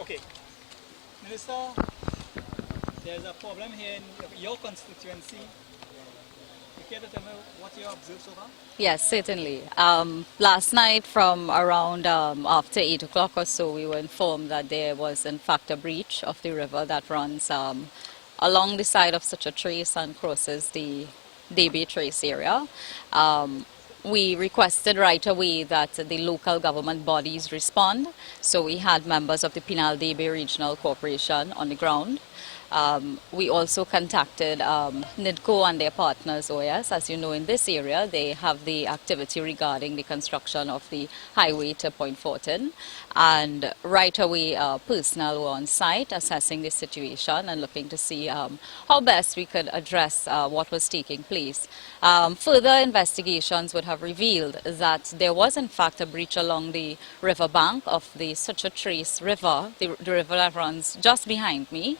Okay. Minister, there's a problem here in your constituency. You care to tell me what you observed so far? Yes, certainly. Last night from around after 8 o'clock or so, we were informed that there was in fact a breach of the river that runs along the side of such a trace and crosses the Debe trace area. We requested right away that the local government bodies respond. So we had members of the Penal Debe Regional Corporation on the ground. We also contacted NIDCO and their partners OAS. As you know, in this area, they have the activity regarding the construction of the highway to Point Fortin. And right away, personnel were on site assessing the situation and looking to see how best we could address what was taking place. Further investigations would have revealed that there was in fact a breach along the riverbank of the Suchit Trace River, the river that runs just behind me.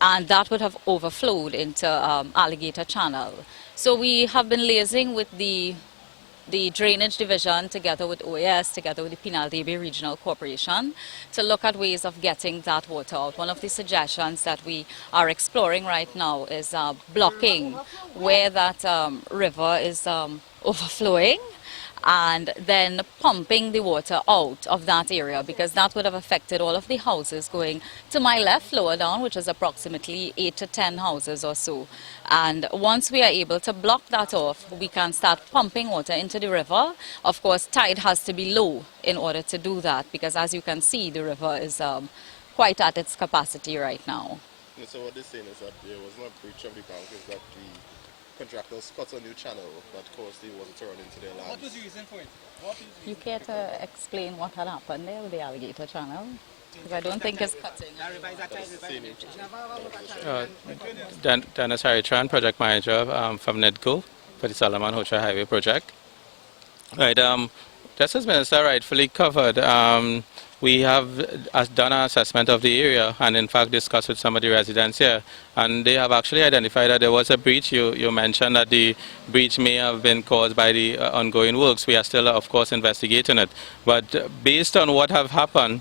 And that would have overflowed into Alligator Channel. So we have been liaising with the Drainage Division together with OAS, together with the Penal Debe Regional Corporation to look at ways of getting that water out. One of the suggestions that we are exploring right now is blocking where that river is overflowing and then pumping the water out of that area, because that would have affected all of the houses going to my left, lower down, which is approximately 8 to 10 houses or so. And once we are able to block that off, we can start pumping water into the river. Of course, tide has to be low in order to do that, because as you can see, the river is quite at its capacity right now. So what they're saying is that there was not a breach of the bank, is that the contractors cut a new channel that caused the water to run into their land. What was the reason for it? You care to explain what had happened there with the Alligator Channel? Because I don't think it's cutting. Dennis Harritran, project manager from NIDCO for the Solomon Hocha Highway project. Right, just as Minister rightfully covered, we have done an assessment of the area and in fact discussed with some of the residents here, and they have actually identified that there was a breach. You mentioned that the breach may have been caused by the ongoing works. We are still of course investigating it, but based on what have happened,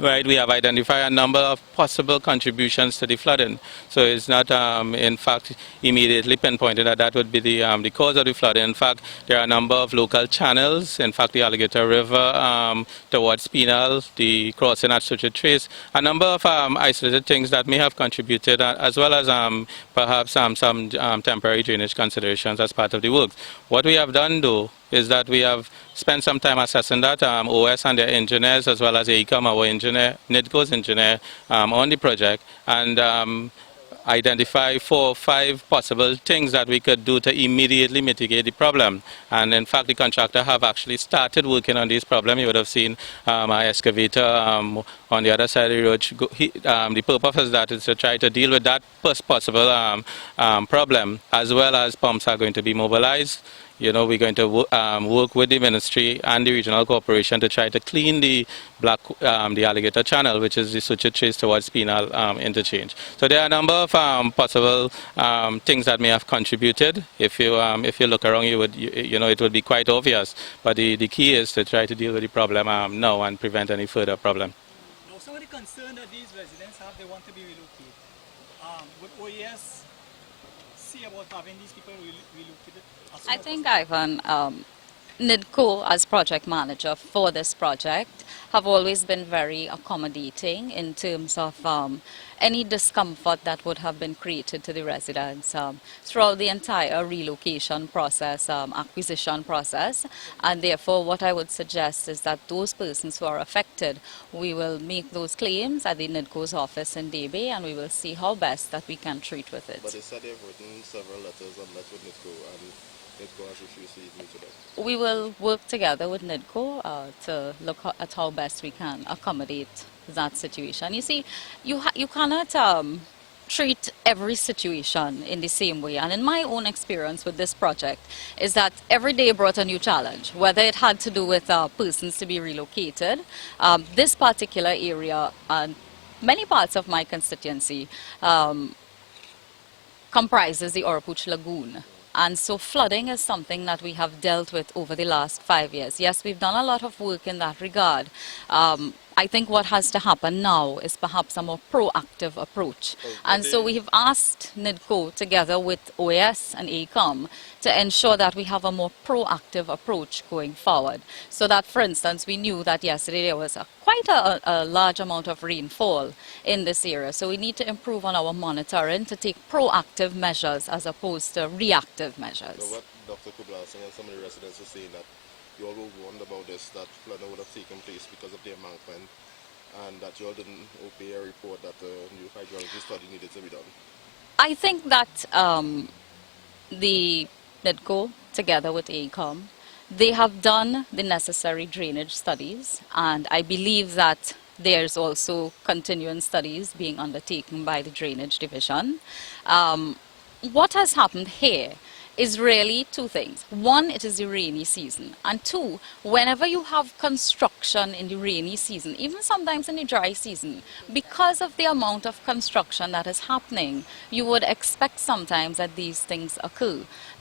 right, we have identified a number of possible contributions to the flooding. So it's not, in fact, immediately pinpointed that that would be the cause of the flooding. In fact, there are a number of local channels. In fact, the Alligator River towards Penal, the crossing at Suchit Trace, a number of isolated things that may have contributed, as well as perhaps some temporary drainage considerations as part of the works. What we have done, though, is that we have spent some time assessing that, OS and their engineers, as well as AECOM, our engineer, NIDCO's engineer, on the project, and identify 4 or 5 possible things that we could do to immediately mitigate the problem. And in fact, the contractor have actually started working on this problem. You would have seen an excavator on the other side of the road. The purpose of that is to try to deal with that possible problem, as well as pumps are going to be mobilized we're going to work with the ministry and the regional corporation to try to clean the the alligator channel, which is the Suchit trace towards Penal interchange. So there are a number of possible things that may have contributed. If you look around, it would be quite obvious. But the key is to try to deal with the problem now and prevent any further problem. Now, some of the concern that these residents have, they want to be relocated. Would OAS see about having these people relocated? I think, Ivan, NIDCO, as project manager for this project, have always been very accommodating in terms of any discomfort that would have been created to the residents throughout the entire relocation process, acquisition process. And therefore, what I would suggest is that those persons who are affected, we will make those claims at the NIDCO's office in Debe, and we will see how best that we can treat with it. But they said they've written several letters and met with NIDCO, and NIDCO has refused to meet with them. We will work together with NIDCO to look at how best we can accommodate that situation. You see, you cannot treat every situation in the same way. And in my own experience with this project is that every day brought a new challenge, whether it had to do with persons to be relocated. This particular area and many parts of my constituency comprises the Orapooch Lagoon. And so flooding is something that we have dealt with over the last 5 years. Yes, we've done a lot of work in that regard. I think what has to happen now is perhaps a more proactive approach. And so we have asked NIDCO together with OAS and ACOM to ensure that we have a more proactive approach going forward. So that, for instance, we knew that yesterday there was quite a large amount of rainfall in this area. So we need to improve on our monitoring to take proactive measures as opposed to reactive measures. So what Dr. Kubla is saying, and some of the residents are saying that you all were warned about this, that flooding would have taken place because of the embankment, and that you all didn't obey a report that a new hydrology study needed to be done. I think that the NIDCO, together with ACOM, they have done the necessary drainage studies, and I believe that there's also continuing studies being undertaken by the Drainage Division. What has happened here is really two things. One, it is the rainy season. And two, whenever you have construction in the rainy season, even sometimes in the dry season, because of the amount of construction that is happening, you would expect sometimes that these things occur.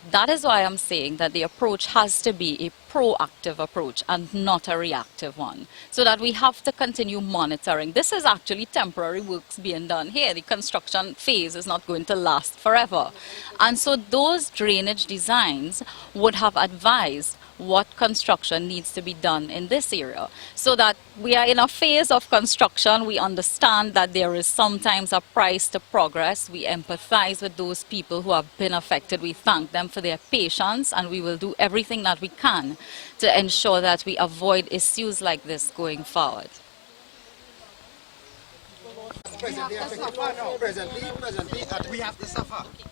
That is why I'm saying that the approach has to be a proactive approach and not a reactive one, so that we have to continue monitoring. This is actually temporary works being done here. The construction phase is not going to last forever. And so those drainage designs would have advised what construction needs to be done in this area, so that we are in a phase of construction. We understand that there is sometimes a price to progress. We empathize with those people who have been affected. We thank them for their patience, and we will do everything that we can to ensure that we avoid issues like this going forward.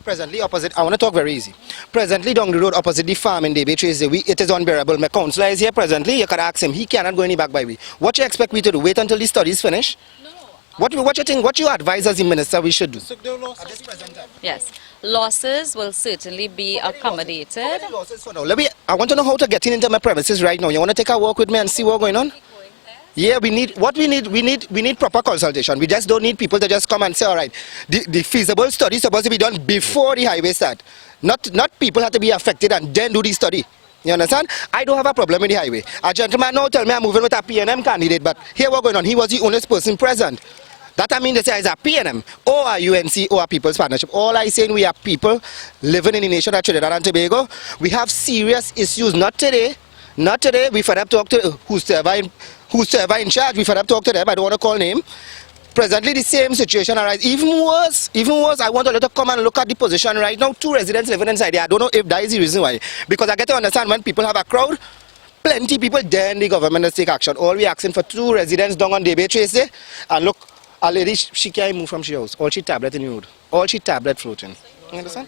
Presently opposite, I want to talk very easy. Presently down the road opposite the farm in Debe, it is unbearable. My councillor is here presently, you can ask him, he cannot go any back by way. What you expect me to do? Wait until the studies finish? No. What you think, what you advise as the minister we should do? Yes, losses will certainly be accommodated. I want to know how to get into my premises right now. You want to take a walk with me and see what's going on? Yeah, we need proper consultation. We just don't need people to just come and say, all right, the feasible study is supposed to be done before the highway start. Not people have to be affected and then do the study. You understand? I don't have a problem with the highway. A gentleman now tell me I'm moving with a PNM candidate, but here what's going on, he was the only person present. That I mean to say is a PNM or a UNC or a People's Partnership. All I saying, we are people living in the nation of Trinidad and Tobago. We have serious issues, not today. Not today. We fed up talk to whosoever in charge. We fed up talk to them. I don't want to call name. Presently, the same situation arises. Even worse. I want to come and look at the position right now. 2 residents living inside there. I don't know if that is the reason why. Because I get to understand when people have a crowd, plenty people, then the government has take action. All we asking for 2 residents down on Debe Tracy. And look, a lady, she can't move from she house. All she tablet in the road. All she tablet floating. You understand?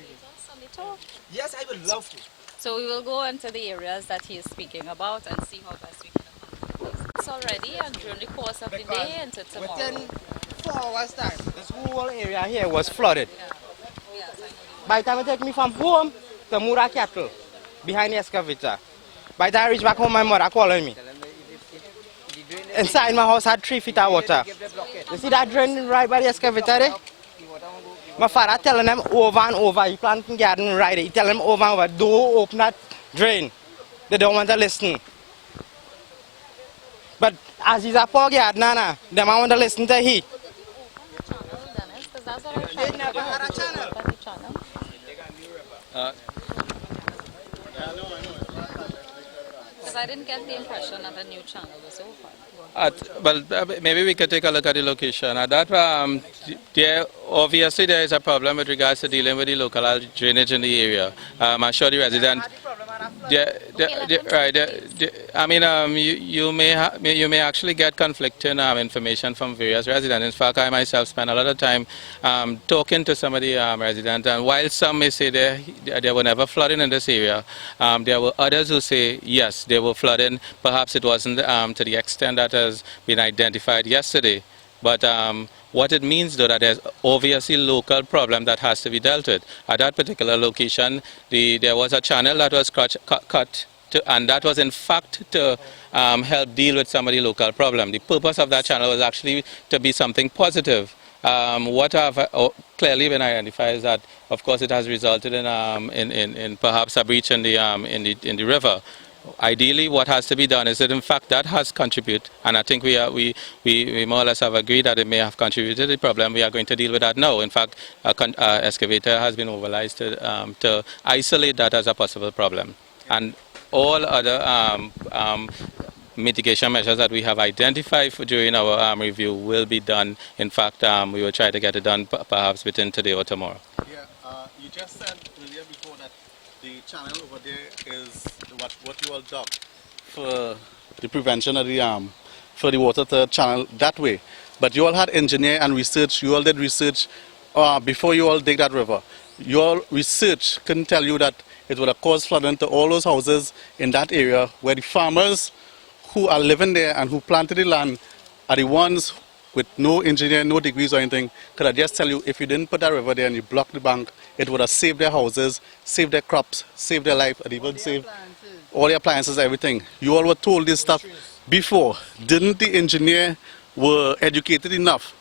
Yes, I would love to. So we will go into the areas that he is speaking about and see how best we can accommodate this already, and during the course of the day into tomorrow. Within 4 hours time, this whole area here was flooded. By the time it took me from home to Mura Capital, behind the excavator. By the time I reached back home, my mother calling me. Inside my house had 3 feet of water. You see that drain right by the excavator there? My father telling them over and over, he planting garden right there. He telling them over and over, don't open that drain. They don't want to listen. But as he's a poor gardener, they don't want to listen to he. They never had a channel. Because I didn't get the impression that a new channel was open. Well, maybe we could take a look at the location. At that, obviously there is a problem with regards to dealing with the local drainage in the area. I'm sure the resident. You may actually get conflicting information from various residents. In fact, I myself spent a lot of time talking to some of the residents, and while some may say there were never flooding in this area, there were others who say yes, there were flooding. Perhaps it wasn't to the extent that has been identified yesterday, but what it means, though, that there's obviously local problem that has to be dealt with. At that particular location, there was a channel that was cut, and that was in fact to help deal with some of the local problem. The purpose of that channel was actually to be something positive. What have clearly been identified is that, of course, it has resulted in perhaps a breach in the river. Ideally, what has to be done is that, in fact, that has contributed, and I think we more or less have agreed that it may have contributed to the problem. We are going to deal with that now. In fact, an excavator has been mobilized to isolate that as a possible problem. And all other mitigation measures that we have identified during our review will be done. In fact, we will try to get it done perhaps within today or tomorrow. Yeah, you just said earlier before that the channel over there is what you all dug for the prevention of the for the water to channel that way. But you all had engineer and research. You all did research before you all dig that river. Your research couldn't tell you that it would have caused flooding to all those houses in that area where the farmers who are living there and who planted the land are the ones with no engineer, no degrees or anything. Could I just tell you, if you didn't put that river there and you blocked the bank, it would have saved their houses, saved their crops, saved their life, and even saved all their appliances, everything. You all were told this stuff before. Didn't the engineer were educated enough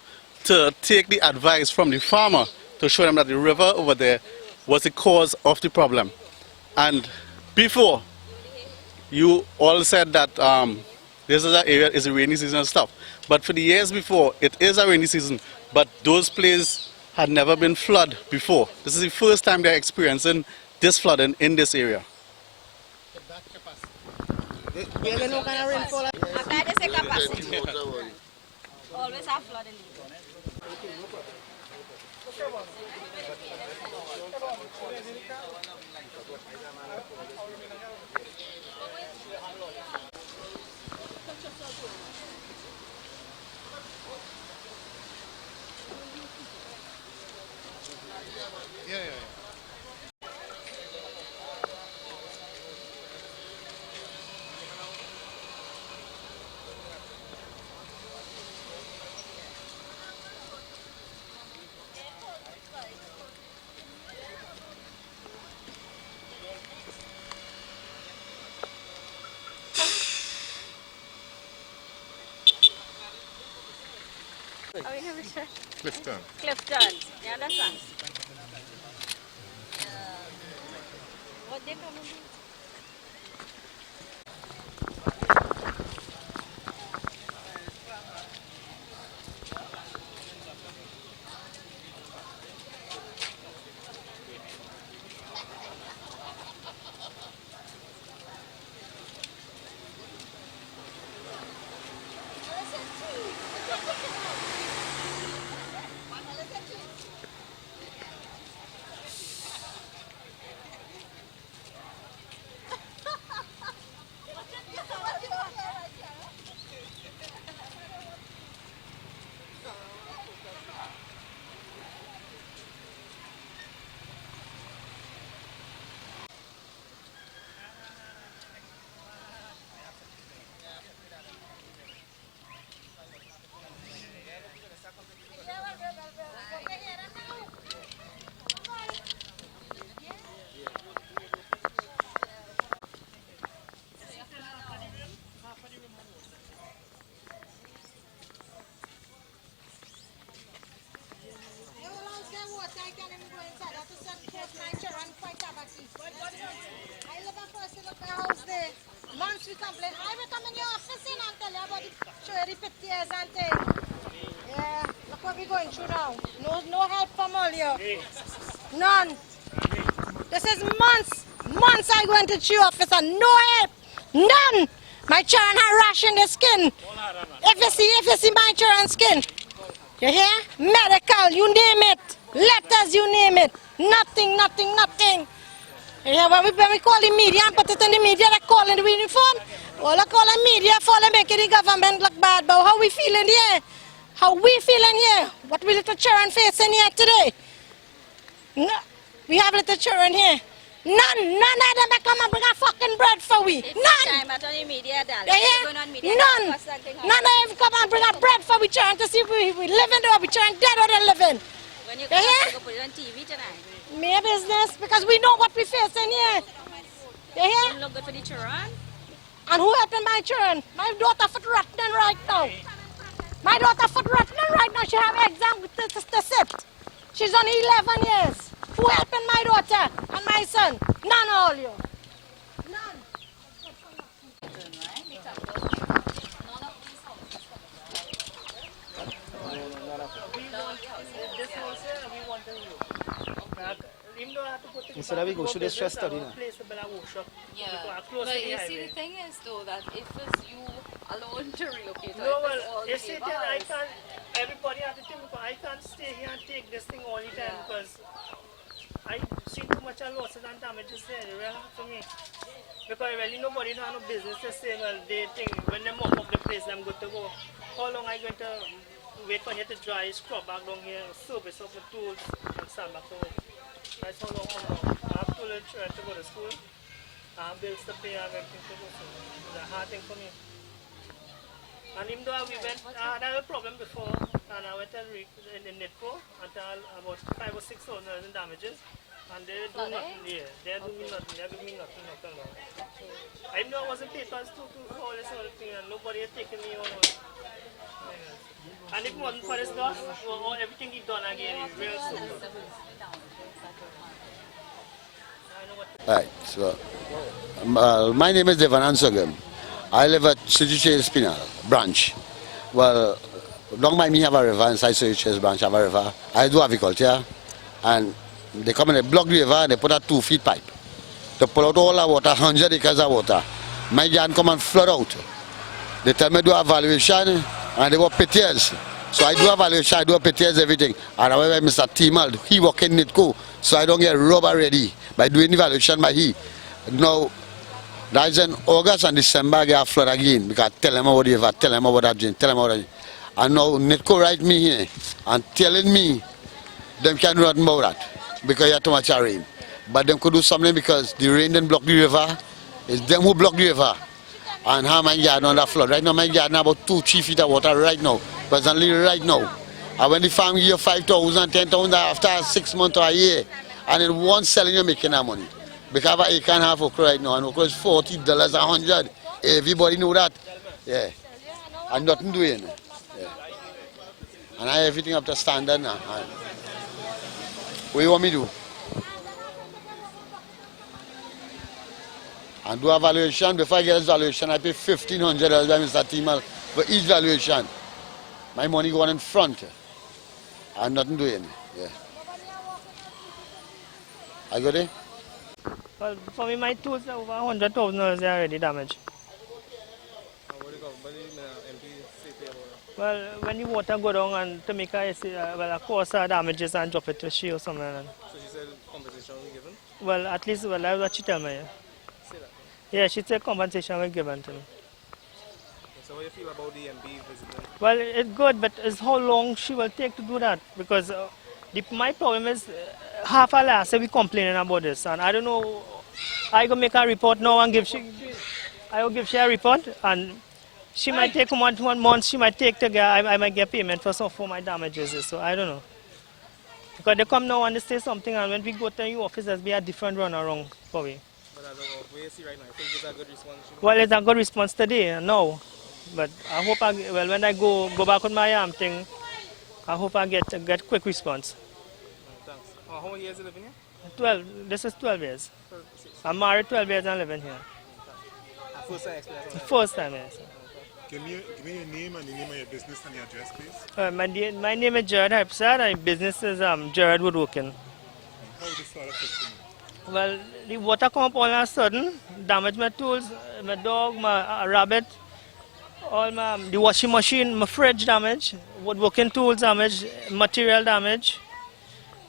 to take the advice from the farmer to show them that the river over there was the cause of the problem? And before, you all said that this is an area is a rainy season and stuff. But for the years before, it is a rainy season. But those places had never been flooded before. This is the first time they're experiencing this flooding in this area. Always have flooding. Clifton. Clifton. You understand? What they come and do? show you the pictures and things. Yeah, look what we're going through now. No help from all you. None. This is months I went to the office and no help. None. My children are rash in the skin. If you see my children's skin. You hear? Medical, you name it. Letters, you name it. Nothing. You hear? When we call the media and put it in the media, they call in the uniform. All I call the media for them making the government look bad. But how we feeling here? How we feeling here? What we little children facing here today? No, we have little children here. None of them that come and bring a fucking bread for we. None. None of them come and bring a bread for we children to see if we living or we children dead or they living. When you come to put it on TV tonight. Me business because we know what we facing here. You hear? Don't look good for the children. And who helping my children? My daughter foot rotten right now. My daughter foot rotten right now. She have exam to sit. She's only 11 years. Who helping my daughter and my son? None of all you. None. Instead of we go through this stress study now. Yeah, but you see the thing is though that if it's you alone to relocate, no, well, you see that I can't, everybody has to think about I can't stay here and take this thing all the time because I see too much losses and damages there, it's really hard for me. Because really nobody has no business to say, well, they think when they mop up the place, I'm good to go. How long are you going to wait for you to dry, scrub back down here, service up the tools, and stand back to work? That's how long I have to try to go to school. I have bills to pay, I have everything to do, so it's a hard thing for me. And even though I had a problem before, and I went in the NIDCO until about 5 or 6 thousand in damages, and they do nothing. Yeah, they do me nothing. They give me nothing. So, I know I wasn't paid for all this whole thing, and nobody had taken me on. And if it wasn't for this loss, everything he done again is real simple. Right, so my name is Devastate. I live at Suchit Penal branch. Well, don't mind me have a river inside Suchit branch, have a river. I do agriculture, and they come and they block the river and they put a 2 feet pipe to pull out all the water, 100 acres of water. My garden come and flood out. They tell me do evaluation and they want pictures. So I do evaluation, I do pictures, everything. And however, Mr. Timal, he work in NIDCO, so I don't get robbed already by doing evaluation by he. Now, that's in August and December, I get flood again because I tell them about the river, tell them about that, tell them about that. And now NIDCO write me here and telling me them can't do nothing about that because you have too much rain. But them could do something because the rain didn't block the river. It's them who block the river. And how my garden on that flood. Right now my garden about 2-3 feet of water right now. Presently right now. And when the farm give you 5,000, 10,000 after 6 months or a year, and in one selling you're making that money. Because I have an acre and a half okra right now, and okra is $40, 100. Everybody know that. Yeah. And nothing doing. Yeah. And I have everything up to standard now. What do you want me to do? And do a valuation. Before I get this valuation, I pay $1,500 by Mr. Timal for each valuation. My money going in front. And nothing doing. Yeah. I got it? Well, for me, my tools are over $100,000 already damaged. Well, when the water go down and to make a cause damages and drop it to she or something like that. So she said compensation will be given? Well, at least, that's what she tell me. Yeah, she said compensation will be given to me. So how do you feel about the MP visiting? Well, it's good, but it's how long she will take to do that. Because my problem is, half a last we complaining about this. And I don't know, I go make a report now and I will give she a report. And she might take 1 month, she might take to get, I might get payment for my damages. So I don't know. Because they come now and they say something, and when we go to your office, there's be a different run around for me. But as of what you see right now, I think it's a good response. Well, it's a good response today, no. But I hope, when I go back on my thing, I hope I get quick response. Thanks. How many years you living here? 12. This is 12 years. I'm married 12 years and living here. First time experience? First time, yes. Give me your name and the name of your business and your address, please. My name is Jared Harpsad. My business is Jared Woodworking. How this all affecting you? Well, the water come up all of a sudden, damage my tools, my dog, my rabbit, all the washing machine, my fridge damage, woodworking tools damage, material damage,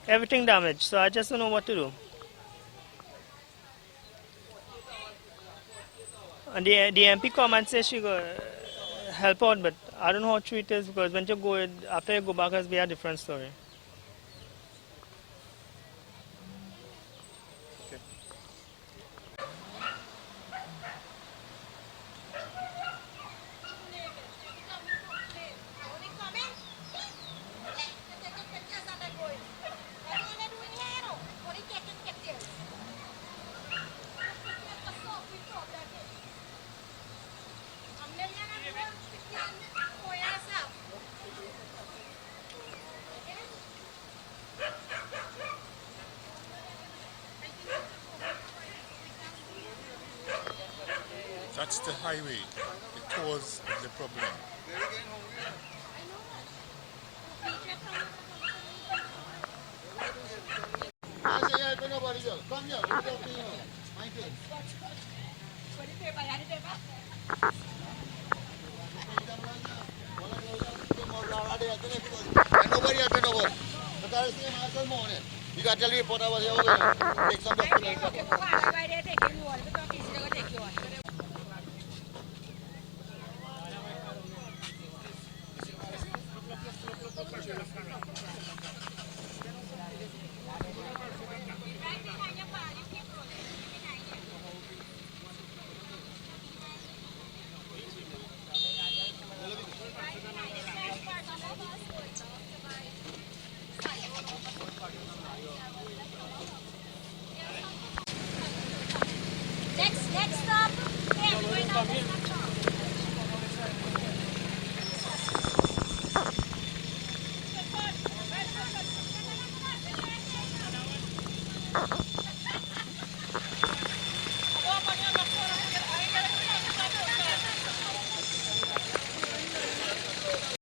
everything damaged. So I just don't know what to do. And the MP come and say she go help out, but I don't know how true it is because when you go, after you go back, it's be a different story. That's the highway, the cause of the problem. Nobody had been over. The car is here morning. You got to tell the report I was here. Take some documents.